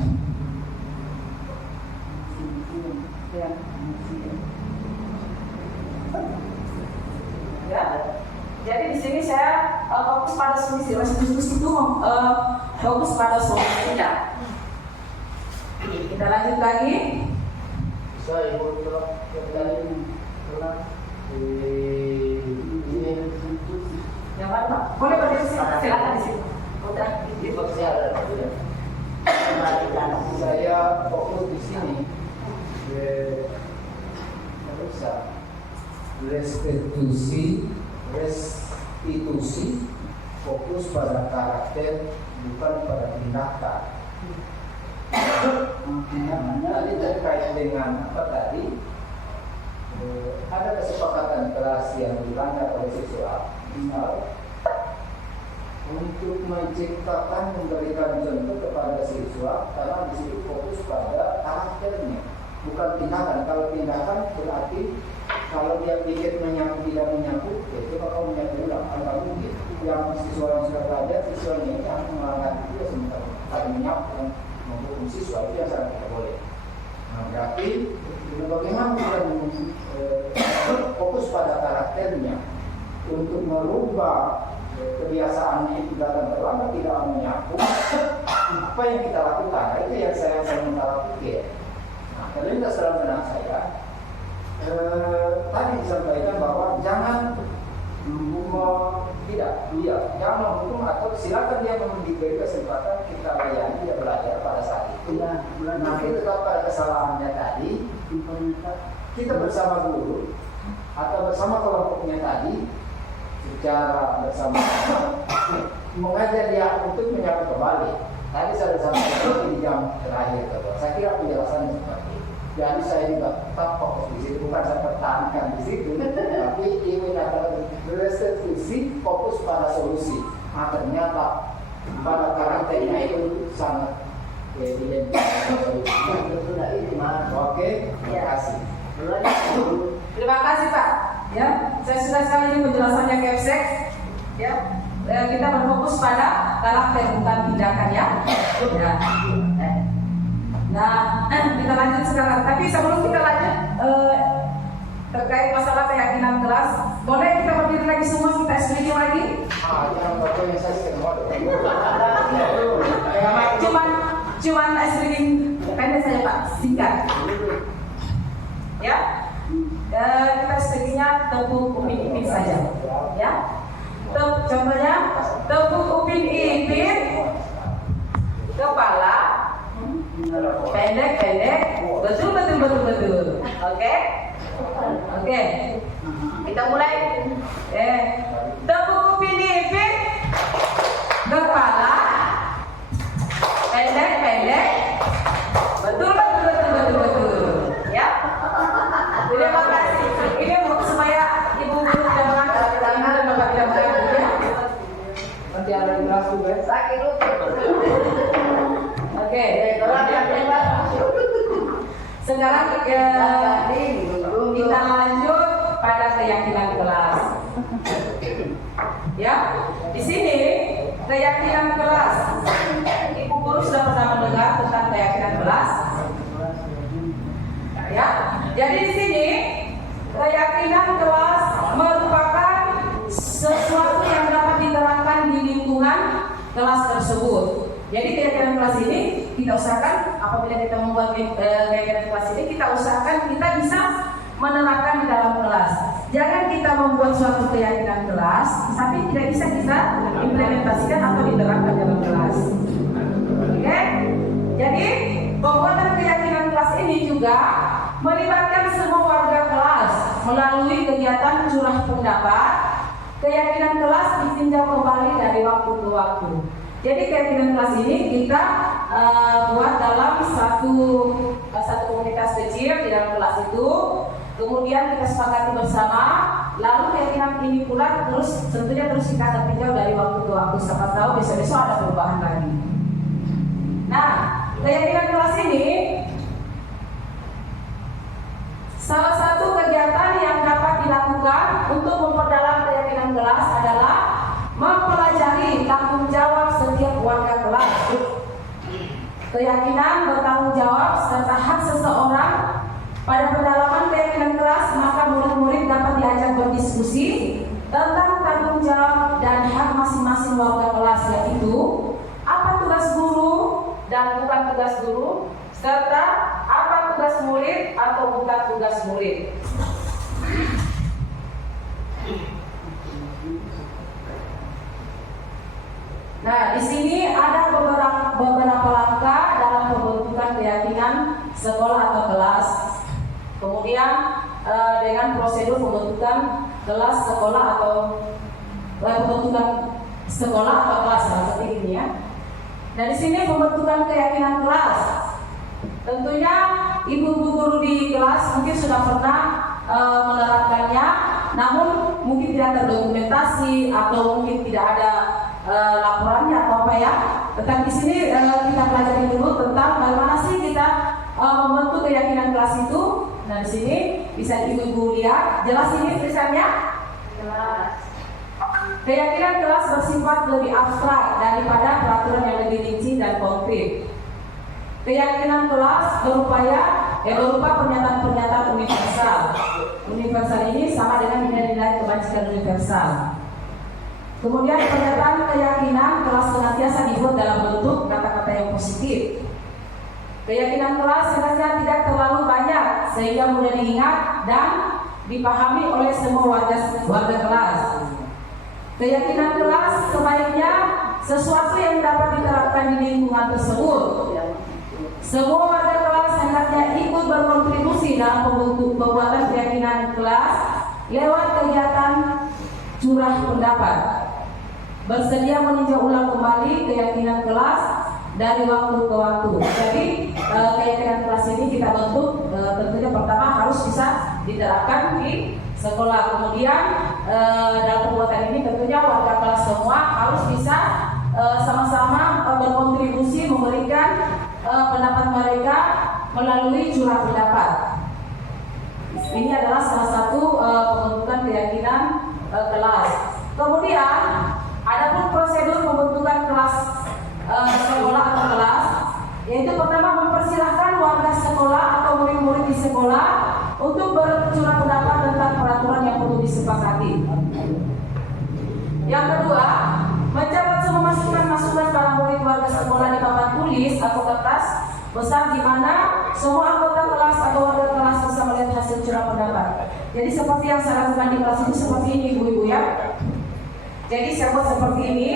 ya. Jadi di sini saya fokus pada solusi. Restitusi itu fokus pada solusinya. Kita lanjut lagi. Saya ibu tadi ini Yang mana Pak? Boleh berdiri silakan di sini. Udah. di persiapan. Saya fokus di sini. Restitusi fokus pada karakter, bukan pada tindakan. Tadi terkait dengan apa tadi? Ada kesepakatan kelas yang dilanggar oleh siswa, misal untuk menciptakan, memberikan contoh kepada siswa, karena di situ fokus pada karakternya, bukan tindakan. Kalau tindakan berarti kalau dia pikir menyambut tidak menyambut, ya coba kau menyambut ulang, kalau mungkin yang siswa yang sudah belajar, siswanya ini akan melanggar itu ya sementara kalau menyambut menghukum siswa itu yang sangat tidak boleh. Nah, berarti bagaimana kita fokus pada karakternya untuk merubah kebiasaannya itu dalam terlambat tidak menyambut, apa yang kita lakukan? Itu yang saya sementara pikir. Nah, terlintas dalam benak saya tadi disampaikan bahwa jangan jangan menghukum atau silakan dia diberi kesempatan kita layani dia belajar pada saat itu. Nah, kita tetap pada kesalahannya tadi, kita bersama guru atau bersama kelompoknya tadi secara bersama mengajar dia untuk menyapa kembali. Tadi saya sampaikan di jam terakhir kedua. Saya kira penjelasannya seperti itu. Jadi saya juga tetap fokus di situ, bukan saya pertahankan di situ, tapi ini adalah restitusi fokus pada solusi. Nah, ternyata pada karakternya itu sangat evident solusi. Oke, terima kasih. Terima kasih Pak. Ya, saya sudah sekali penjelasannya Kepsek. Ya, kita berfokus pada karakter bukan tindakan ya. Nah, kita lanjut sekarang. Tapi sebelum kita lanjut terkait masalah keyakinan kelas, boleh kita berdiri lagi semua, kita explain lagi? Yang pokoknya saya cuman screening pendek saja Pak, singkat. Ya, kita screeningnya tepung Upin Ipin saja. Ya, contohnya tepung Upin Ipin, kepala pendek, betul. Oke, kita mulai. Tepung Upin Ipin, kepala pendek, betul. Ya, terima kasih. Ini supaya ibu tidak mengangkat tangan dan bapak tidak mengangkat ya. Nanti ada yang keras juga. Sakit lutut. Oke, sekarang kita lanjut pada keyakinan kelas. Ya, di sini keyakinan kelas. Ibu guru sudah pernah mendengar tentang keyakinan kelas? Ya, jadi di sini keyakinan kelas merupakan sesuatu yang dapat diterapkan di lingkungan kelas tersebut. Jadi keyakinan kelas ini kita usahakan apabila kita membuat keyakinan kelas ini kita usahakan kita bisa menerapkan di dalam kelas. Jangan kita membuat suatu keyakinan kelas tapi tidak bisa kita implementasikan atau diterapkan dalam kelas. Oke? Jadi pembuatan keyakinan kelas ini juga melibatkan semua warga kelas melalui kegiatan curah pendapat. Keyakinan kelas ditinjau kembali dari waktu ke waktu. Jadi keyakinan kelas ini kita buat dalam satu komunitas kecil di dalam kelas itu. Kemudian kita sepakati bersama. Lalu keyakinan ini pula tentunya terus kita akan tinjau dari waktu ke waktu. Siapa tahu besok-besok ada perubahan lagi. Nah, keyakinan kelas ini salah satu kegiatan yang dapat dilakukan untuk memperdalam keyakinan kelas adalah mempelajari tanggung jawab setiap warga kelas. Keyakinan bertanggung jawab serta hak seseorang pada pendalaman keyakinan kelas, maka murid-murid dapat diajak berdiskusi tentang tanggung jawab dan hak masing-masing warga kelas, yaitu apa tugas guru dan bukan tugas guru, serta apa tugas murid atau bukan tugas murid. Nah, di sini ada beberapa langkah dalam pembentukan keyakinan sekolah atau kelas. Kemudian dengan prosedur pembentukan kelas sekolah atau pembentukan sekolah atau kelas seperti ini ya. Nah, di sini pembentukan keyakinan kelas. Tentunya ibu-ibu guru di kelas mungkin sudah pernah menerapkannya, namun mungkin tidak terdokumentasi atau mungkin tidak ada laporannya atau apa ya. Tentang di sini kita pelajari dulu tentang bagaimana sih kita membentuk keyakinan kelas itu. Nah, di sini bisa ibu-ibu lihat jelas ini tulisannya. Jelas. Keyakinan kelas bersifat lebih abstrak daripada peraturan yang lebih rinci dan konkret. Keyakinan kelas berupa pernyataan-pernyataan universal. Universal ini sama dengan nilai-nilai kebajikan universal. Kemudian pernyataan keyakinan kelas senantiasa dibuat dalam bentuk kata-kata yang positif. Keyakinan kelas sengaja tidak terlalu banyak sehingga mudah diingat dan dipahami oleh semua warga kelas. Keyakinan kelas sebaiknya sesuatu yang dapat diterapkan di lingkungan tersebut. Semua warga kelas hendaknya ikut berkontribusi dalam pembuatan keyakinan kelas lewat kegiatan curah pendapat. Bersedia meninjau ulang kembali keyakinan kelas dari waktu ke waktu. Jadi keyakinan kelas ini kita bentuk tentunya pertama harus bisa diterapkan di sekolah. Kemudian dalam pembuatan ini tentunya warga kelas semua harus bisa sama-sama berkontribusi memberikan pendapat mereka melalui curah pendapat. Ini adalah salah satu pembentukan keyakinan kelas. Kemudian adapun prosedur pembentukan kelas sekolah atau kelas, yaitu pertama mempersilahkan warga sekolah atau murid-murid di sekolah untuk bercurah pendapat tentang peraturan yang perlu disepakati. Yang kedua, mencatat semua masukan para murid warga sekolah di papan tulis tulis atau kertas besar di mana semua anggota kelas atau warga kelas bisa melihat hasil curah pendapat. Jadi seperti yang saya lakukan di kelas ini seperti ini ibu-ibu ya. Jadi saya buat seperti ini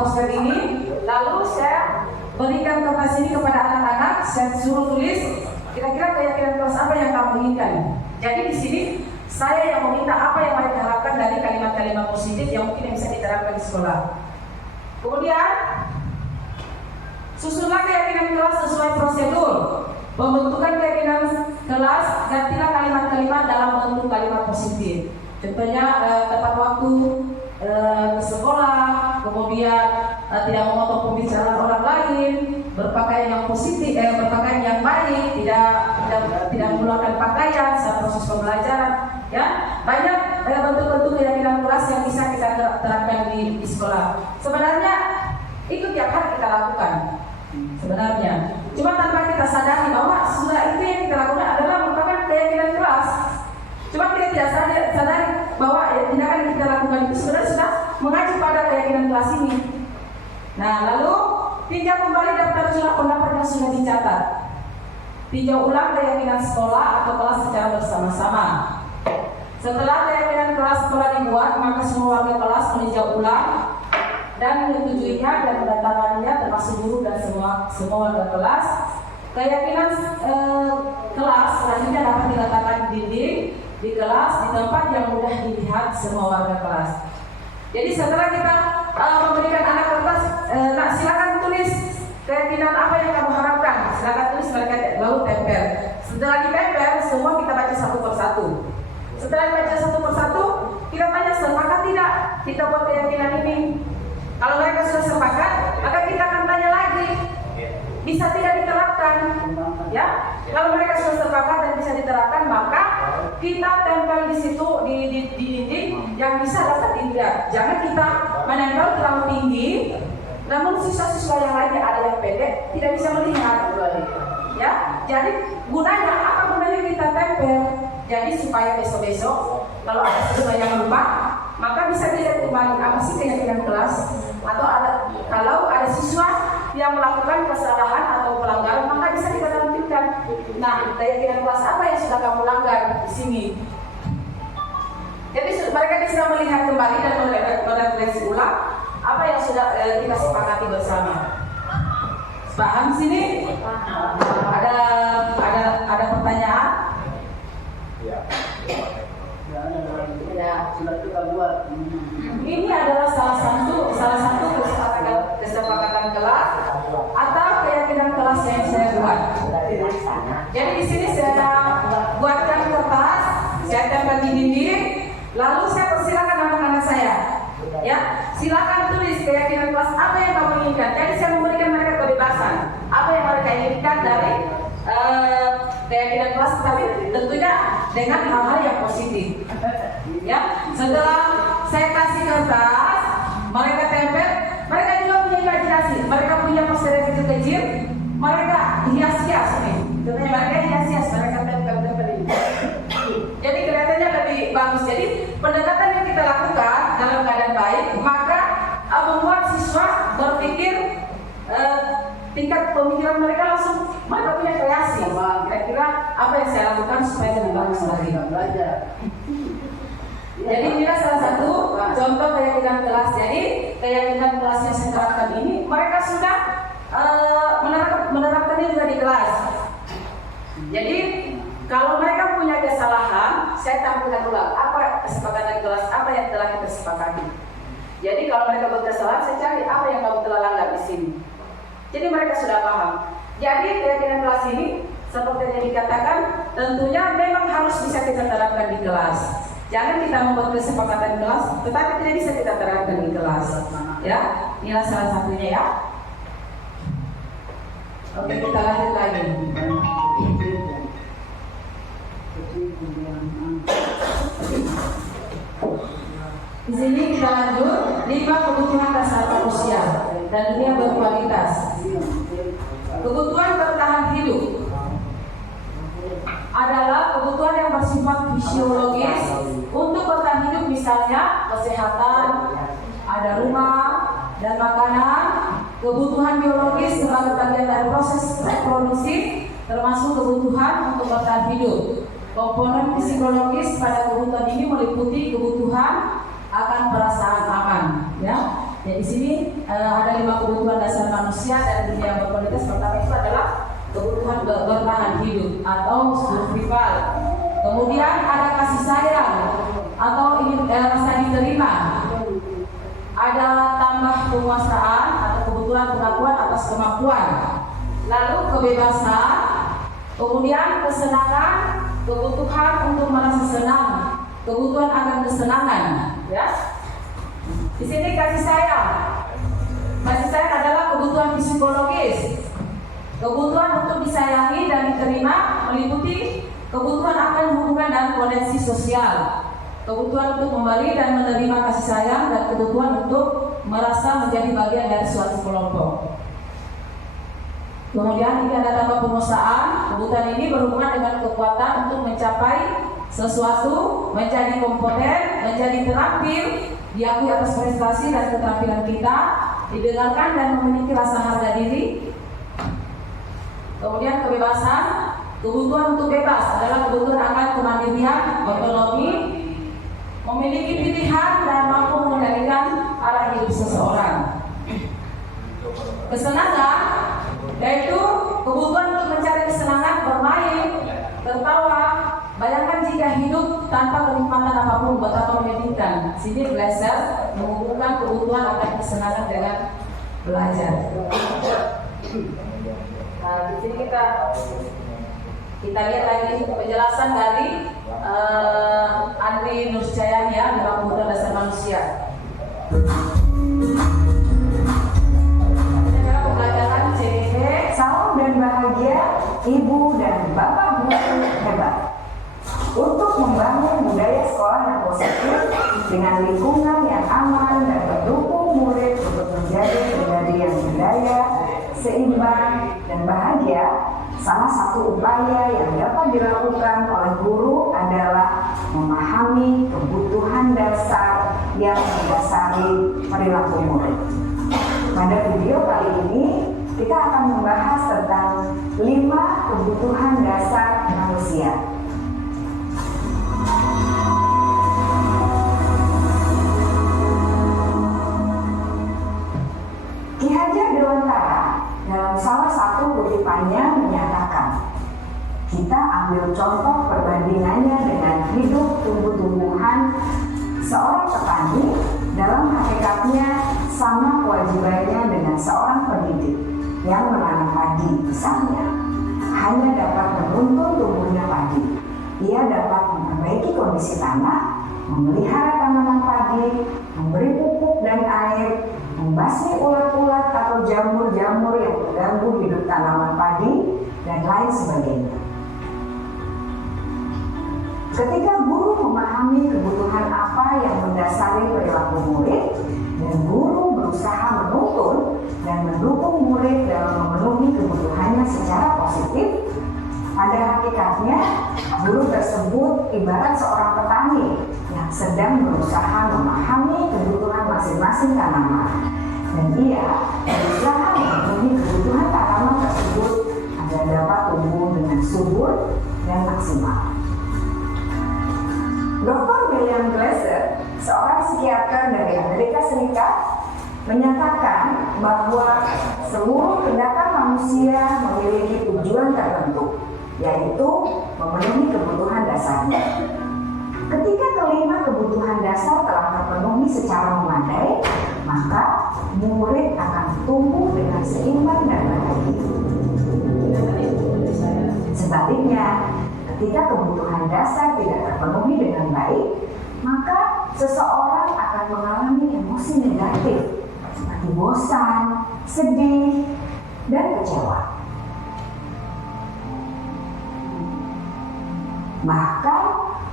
poster ini, lalu saya berikan kertas ini kepada anak-anak, saya suruh tulis kira-kira keyakinan kelas apa yang kamu inginkan. Jadi di sini saya yang meminta apa yang mereka harapkan dari kalimat-kalimat positif yang mungkin bisa diterapkan di sekolah. Kemudian susunlah keyakinan kelas sesuai prosedur. Pembentukan keyakinan kelas, gantilah kalimat-kalimat dalam bentuk kalimat positif. Contohnya tepat waktu ke sekolah, kemudian tidak memotong pembicaraan orang lain, berpakaian yang positif, berpakaian yang baik, tidak mengeluarkan pakaian saat proses pembelajaran. Ya, banyak bentuk-bentuk keyakinan kelas yang bisa kita terapkan di sekolah. Sebenarnya itu tiap hari kita lakukan. Sebenarnya, cuma tanpa kita sadari bahwa sudah itu yang kita lakukan adalah merupakan keyakinan kelas. Cuma kita tidak sadari bahwa tindakan yang kita lakukan itu sebenarnya sudah mengacu pada keyakinan kelas ini. Nah, lalu tinjau kembali daftar curah pendapat yang sudah dicatat. Tinjau ulang keyakinan sekolah atau kelas secara bersama-sama. Setelah keyakinan kelas sekolah dibuat, maka semua warga kelas meninjau ulang dan menyetujuinya dan mendatangkannya termasuk guru dan semua warga kelas. Keyakinan kelas selanjutnya dapat diletakkan di dinding di kelas di tempat yang mudah dilihat semua warga kelas. Jadi setelah kita memberikan anak kertas, nah silakan tulis keyakinan apa yang kamu harapkan. Silakan tulis mereka lalu tempel. Setelah ditempel, semua kita baca satu persatu. Setelah dibaca satu persatu, kita tanya sepakat tidak kita buat keyakinan ini. Kalau mereka sudah sepakat, maka kita akan tanya lagi, bisa tidak diterapkan, ya? Kalau mereka sudah sepakat dan bisa diterapkan, maka kita tempel di situ di dinding yang bisa dapat dilihat. Jangan kita menempel terlalu tinggi, namun siswa-siswa yang lainnya ada yang pendek tidak bisa melihat, ya? Jadi gunanya apa gunanya kita tempel? Jadi supaya besok-besok kalau ada siswa yang lupa, maka bisa dilihat kembali apa sih keyakinan kelas, atau kalau ada siswa yang melakukan kesalahan atau pelanggaran, maka bisa kita tampilkan. Nah, keyakinan kelas apa yang sudah kamu langgar di sini? Jadi mereka bisa melihat kembali dan merefleksi ulang apa yang sudah kita sepakati bersama. Paham sini? Ada pertanyaan? Ya, sudah kita buat. Ini adalah salah satu kesepakatan kelas atau keyakinan kelas yang saya buat. Jadi di sini saya buatkan kertas, saya tempel di dinding, lalu saya persilakan anak-anak saya, ya silakan tulis keyakinan kelas apa yang kamu inginkan. Jadi saya memberikan mereka kebebasan apa yang mereka inginkan dari keyakinan kelas, tapi tentunya dengan hal-hal yang positif. Ya, setelah saya kasih kertas, mereka tempel, mereka juga punya imajinasi, mereka punya poster yang kecil-kecil, mereka hias-hias nih. Contohnya mereka hias-hias, mereka tempel ini. Jadi kelihatannya lebih bagus. Jadi pendekatan yang kita lakukan dalam keadaan baik, maka membuat siswa berpikir tingkat pemikiran mereka langsung mereka punya kreasi. Kira-kira apa yang saya lakukan supaya lebih bagus lagi. Jadi inilah salah satu contoh keyakinan kelas. Jadi keyakinan kelas yang saya terapkan ini mereka sudah menerapkannya juga di kelas. Jadi kalau mereka punya kesalahan, saya tampilkan ulang apa kesepakatan kelas, apa yang telah kita sepakati. Jadi kalau mereka berkesalahan, saya cari apa yang kamu telah langgar di sini. Jadi mereka sudah paham. Jadi keyakinan kelas ini seperti yang dikatakan, tentunya memang harus bisa kita terapkan di kelas. Jangan kita membuat kesepakatan kelas, tetapi tidak bisa kita terapkan di kelas. Ya, inilah salah satunya ya. Oke, kita lanjut lagi. Di sini kita lanjut 5 kebutuhan dasar manusia dan dunia berkualitas. Kebutuhan bertahan hidup adalah kebutuhan yang bersifat fisiologis untuk bertahan hidup, misalnya kesehatan, ada rumah, dan makanan, kebutuhan biologis sebagai bagian dari proses reproduksi, termasuk kebutuhan untuk bertahan hidup. Komponen psikologis pada kebutuhan ini meliputi kebutuhan akan perasaan aman. Ya, di sini ada 5 kebutuhan dasar manusia dan dunia berkualitas. Pertama itu adalah kebutuhan bertahan hidup atau survival. Kemudian ada kasih sayang atau rasa diterima. Ada tambah penguasaan atau kebutuhan pengakuan atas kemampuan. Lalu kebebasan, kemudian kesenangan, kebutuhan untuk merasa senang, kebutuhan akan kesenangan. Ya. Di sini kasih sayang. Kasih sayang adalah kebutuhan psikologis. Kebutuhan untuk disayangi dan diterima meliputi kebutuhan akan hubungan dan koneksi sosial, kebutuhan untuk memberi dan menerima kasih sayang, dan kebutuhan untuk merasa menjadi bagian dari suatu kelompok. Kemudian ini ada tambah penguasaan. Kebutuhan ini berhubungan dengan kekuatan untuk mencapai sesuatu, menjadi kompeten, menjadi terampil, diakui atas prestasi dan keterampilan kita, didengarkan dan memiliki rasa harga diri. Kemudian kebebasan, kebutuhan untuk bebas adalah kebutuhan akan kemandirian, otonomi, memiliki pilihan dan mampu mengendalikan arah hidup seseorang. Kesenangan yaitu kebutuhan untuk mencari kesenangan, bermain, tertawa. Bayangkan jika hidup tanpa kenikmatan apapun, betapa menyedihkan. Sini belajar menghubungkan kebutuhan akan kesenangan dengan belajar. Nah, di sini kita lihat lagi penjelasan dari Andri Nurjayani ya, dalam kebutuhan dasar manusia. Ini adalah pembelajaran CDP. Salam dan bahagia Ibu dan Bapak guru hebat. Untuk membangun budaya sekolah yang positif dengan lingkungan yang aman dan mendukung murid untuk menjadi pribadi yang berdaya, seimbang, dan bahagia, salah satu upaya yang dapat dilakukan oleh guru adalah memahami kebutuhan dasar yang mendasari perilaku murid. Pada video kali ini, kita akan membahas tentang 5 kebutuhan dasar manusia. Ki Hajar Dewantara dalam salah satu kutipannya menyatakan, kita ambil contoh perbandingannya dengan hidup tumbuh-tumbuhan. Seorang petani dalam hakikatnya sama kewajibannya dengan seorang pendidik yang menanam padi misalnya. Hanya dapat menuntun tumbuhnya padi. Ia dapat memperbaiki kondisi tanah, memelihara tanaman padi, memberi pupuk dan air, membasmi ulat-ulat atau jamur-jamur yang mengganggu hidup tanaman padi, dan lain sebagainya. Ketika guru memahami kebutuhan apa yang mendasari perilaku murid, dan guru berusaha menuntun dan mendukung murid dalam memenuhi kebutuhannya secara positif, pada hakikatnya guru tersebut ibarat seorang petani yang sedang berusaha memahami kebutuhan masing-masing tanaman, dan ia berusaha memenuhi kebutuhan tanaman tersebut agar dapat tumbuh dengan subur dan maksimal. Dr. William Glasser, seorang psikiater dari Amerika Serikat, menyatakan bahwa seluruh tindakan manusia memiliki tujuan tertentu, yaitu memenuhi kebutuhan dasarnya. Ketika kelima kebutuhan dasar telah terpenuhi secara memadai, maka murid akan tumbuh dengan seimbang dan bahagia. Sebaliknya, ketika kebutuhan dasar tidak terpenuhi dengan baik, maka seseorang akan mengalami emosi negatif seperti bosan, sedih, dan kecewa. Bahkan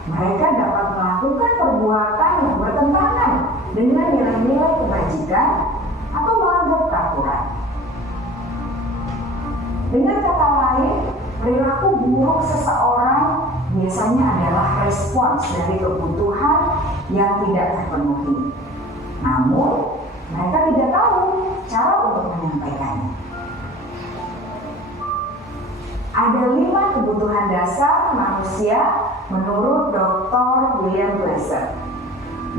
mereka dapat melakukan perbuatan yang bertentangan dengan nilai-nilai kebajikan atau melanggar peraturan. Dengan kata lain, perilaku buruk seseorang biasanya adalah respons dari kebutuhan yang tidak terpenuhi. Namun, mereka tidak tahu cara untuk menyampaikannya. Ada 5 kebutuhan dasar manusia menurut Dr. William Glasser,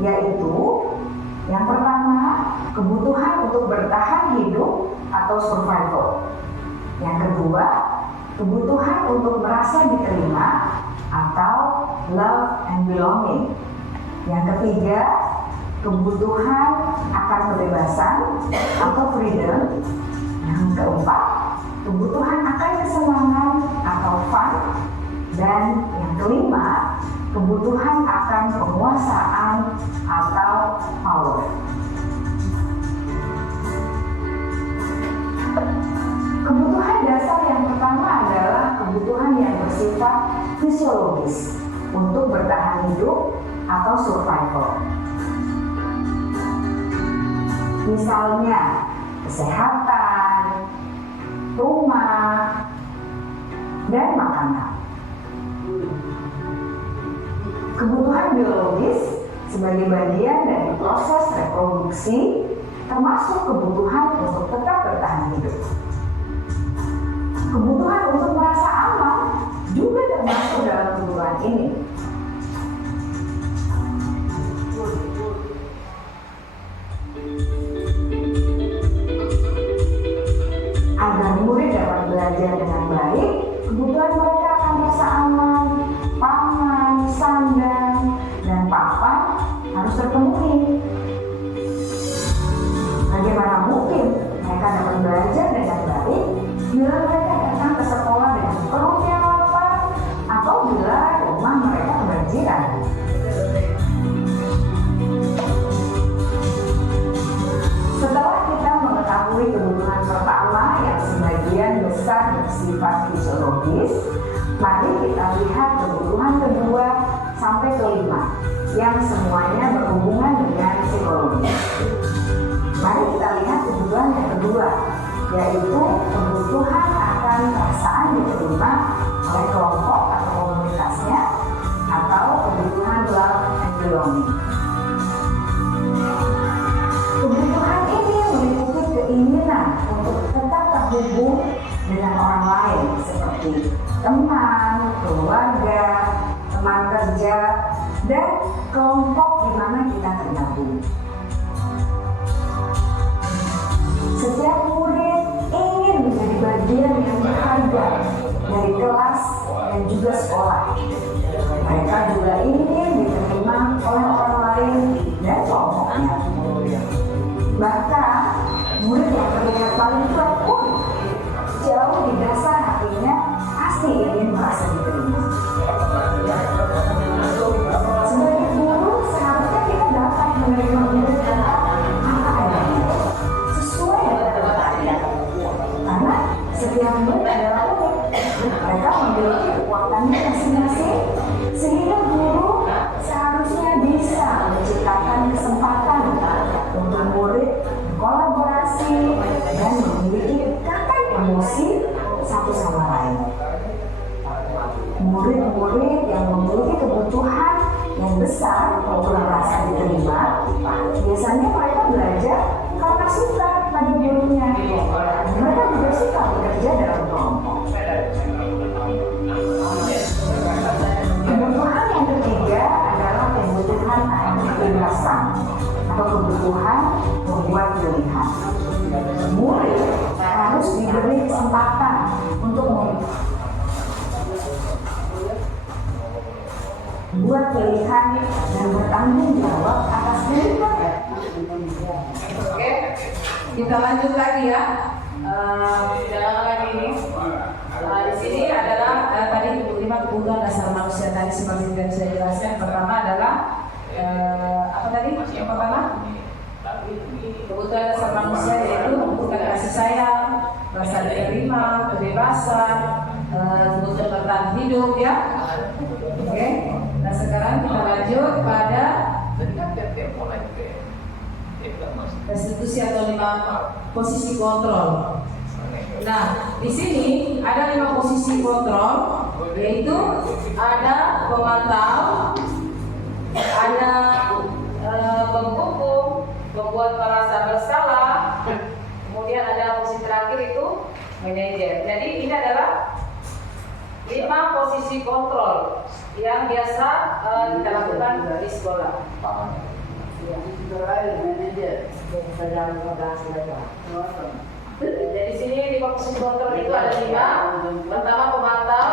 yaitu yang pertama, kebutuhan untuk bertahan hidup atau survival. Yang kedua, kebutuhan untuk merasa diterima atau love and belonging. Yang ketiga, kebutuhan akan kebebasan atau freedom. Yang keempat, kebutuhan akan kesenangan atau fun. Dan yang kelima, kebutuhan akan penguasaan atau power. Kebutuhan dasar yang pertama adalah kebutuhan yang bersifat fisiologis untuk bertahan hidup atau survival. Misalnya, kesehatan, rumah, dan makanan. Kebutuhan biologis sebagai bagian dari proses reproduksi termasuk kebutuhan untuk tetap bertahan hidup. Kebutuhan untuk merasa aman juga termasuk dalam kebutuhan ini. Agar murid dapat belajar dengan baik, kebutuhan mereka akan rasa aman, pangan, sandang, dan papan harus terpenuhi. Bagaimana mungkin mereka dapat belajar dengan baik bila mereka datang ke sekolah dengan perut yang lapar atau bila rumah mereka kebanjiran? Setelah kita mengetahui kebutuhan pertama yang sebagian besar bersifat fisiologis, mari kita lihat kebutuhan kedua sampai kelima yang semuanya berhubungan dengan psikologis. Mari kita lihat kebutuhan yang kedua, yaitu kebutuhan akan perasaan diterima oleh kelompok atau komunitasnya, atau kebutuhan love and belonging. Kebutuhan ini meliputi keinginan untuk tetap terhubung dengan orang lain seperti teman, keluarga, teman kerja, dan kelompok di mana kita tergabung. Setiap murid ingin menjadi bagian yang berharga dari kelas dan juga sekolah. Mereka juga ingin diterima oleh orang lain dan kelompoknya. Bahkan, murid yang terlihat paling kuat pun jauh di dasar hatinya pasti ingin merasa diterima. Sebagai guru, seharusnya kita dapat menerima murid tentang apa adanya, sesuai dengan kebutuhannya. Karena setiap murid adalah unik, mereka memiliki kekuatannya masing-masing, sehingga guru seharusnya bisa menciptakan kesempatan untuk murid berkolaborasi dan memiliki ikatan emosi satu sama lain. Murid-murid yang memiliki kebutuhan yang besar untuk merasa diterima, biasanya mereka belajar karena suka pada gurunya. Mereka juga suka bekerja dalam kelompok. Kebutuhan yang ketiga adalah kebutuhan akan kebebasan atau kebutuhan membuat pilihan. Murid harus diberi kesempatan untuk membuat pilihan dan bertanggung jawab atas dirinya. Oke, kita lanjut lagi ya. Dalam lagi ini, di sini adalah tadi 5 kebutuhan dasar manusia tadi seperti yang saya jelaskan. Pertama adalah apa tadi? Yang pertama, kebutuhan dasar manusia yaitu membutuhkan kasih sayang, rasa diterima, kebebasan, kebutuhan bertahan hidup ya. Oke. Nah sekarang kita lanjut pada restitusi atau 5 posisi kontrol. Nah di sini ada 5 posisi kontrol, yaitu ada pemantau, ada penghukum, membuat merasa bersalah, kemudian ada posisi terakhir itu manajer. Jadi ini adalah 5 posisi kontrol yang biasa kita lakukan di sekolah. Yang terakhir manajer. Jadi sini di posisi kontrol itu ada 5. Pertama pemantau,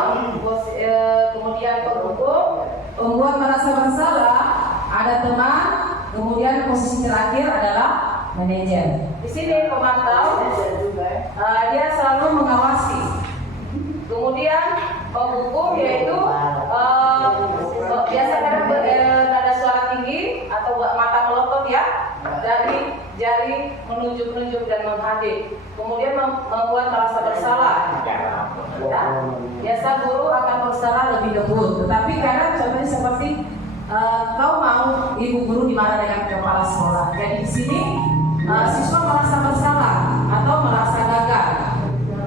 kemudian penghukum, pembuat merasa bersalah, ada teman, kemudian posisi terakhir adalah manajer. Di sini pemantau, dia selalu mengawasi. Kemudian penghukum yaitu biasa kadang ada suara tinggi atau mata melotot ya, dari jari menunjuk-nunjuk dan menghadap. Kemudian membuat merasa bersalah. Ya. Biasa guru akan bersalah lebih lembut, tetapi kadang contohnya seperti kau mau ibu guru dimana dengan kepala sekolah. Jadi di sini siswa merasa bersalah atau merasa gagal.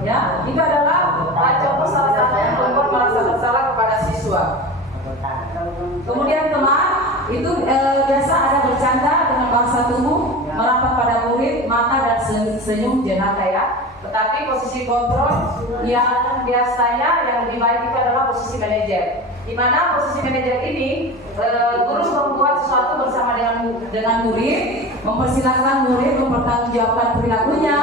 Ya, itu adalah contoh salah satu yang membuat merasa bersalah kepada siswa. Kemudian teman itu biasa ada bercanda dengan bahasa tubuh, merapat pada murid, mata dan senyum jenaka ya. Tetapi posisi kontrol yang biasanya yang lebih baik itu adalah posisi manajer. Di mana posisi manajer ini guru membuat sesuatu bersama dengan murid, mempersilahkan murid mempertanggungjawabkan perilakunya,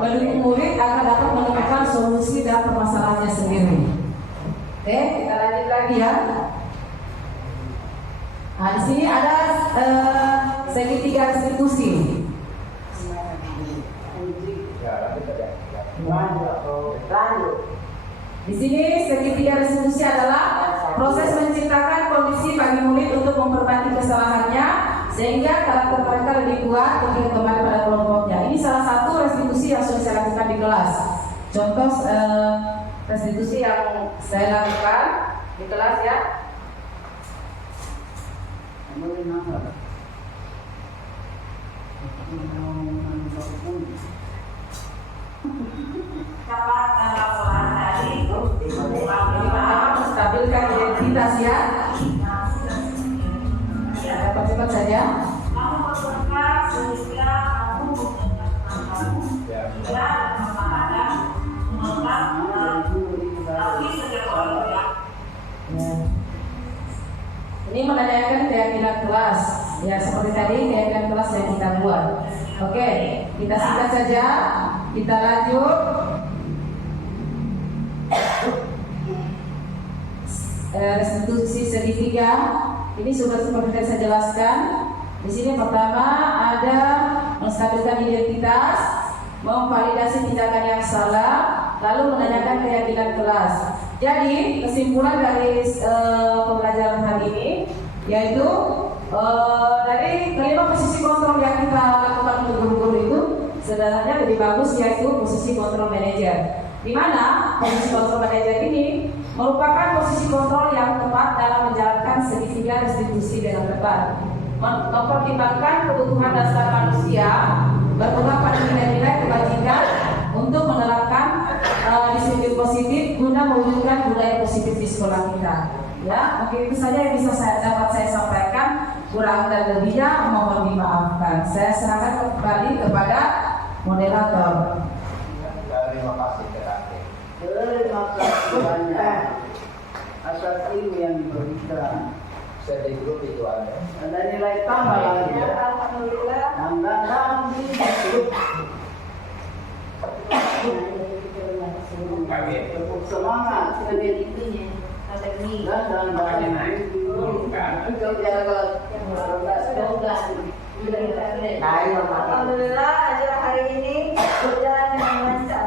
mendukung murid agar dapat menemukan solusi dan permasalahannya sendiri. Oke, kita lanjut lagi ya. Nah, di sini ada segitiga restitusi. Di sini segitiga restitusi adalah proses menciptakan kondisi bagi murid untuk memperbaiki kesalahannya sehingga karakter mereka lebih kuat ketika kembali pada kelompoknya. Ini salah satu restitusi yang sudah saya lakukan di kelas. Contoh restitusi yang saya lakukan di kelas ya. Pertama menstabilkan identitas ya. Cepat-cepat saja. Ini menanyakan keyakinan kelas. Ya seperti tadi keyakinan kelas yang kita buat. Oke, kita singkat saja. Kita lanjut. Restitusi segitiga. Ini sudah seperti saya jelaskan. Di sini pertama ada menstabilkan identitas, memvalidasi tindakan yang salah, lalu menanyakan keyakinan kelas. Jadi kesimpulan dari pembelajaran hari ini yaitu dari kelima posisi kontrol yang kita lakukan untuk guru-guru itu sebenarnya lebih bagus yaitu posisi kontrol manajer. Di mana posisi kontrol manajer ini merupakan posisi kontrol yang tepat dalam menjalankan segitiga restitusi dengan tepat, mempertimbangkan kebutuhan dasar manusia, berpegang pada nilai-nilai kebajikan untuk menerapkan disiplin positif guna mewujudkan budaya positif di sekolah kita. Ya, mungkin itu saja yang bisa dapat saya sampaikan. Kurang dan lebihnya mohon dimaafkan. Saya serahkan kembali kepada moderator. Terima kasih terakhir. Terima kasih banyak atas ilmu yang diberikan. Sedih grup itu ada. Ada nilai tambah lagi. Alhamdulillah. Tepuk semangat. Alhamdulillah acara hari ini berjalan dengan lancar.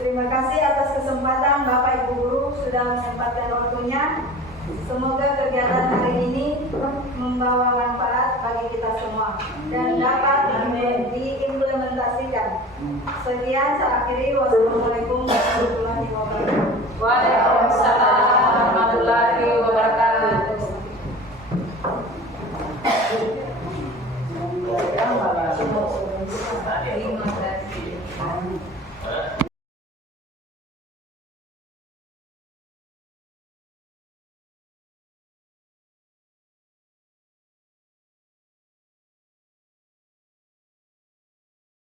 Terima kasih atas kesempatan Bapak Ibu Guru sudah menyempatkan waktunya. Semoga kegiatan hari ini membawa manfaat bagi kita semua dan dapat diimplementasikan. Sekian saya akhiri. Wassalamualaikum warahmatullahi wabarakatuh. Waalaikumsalam.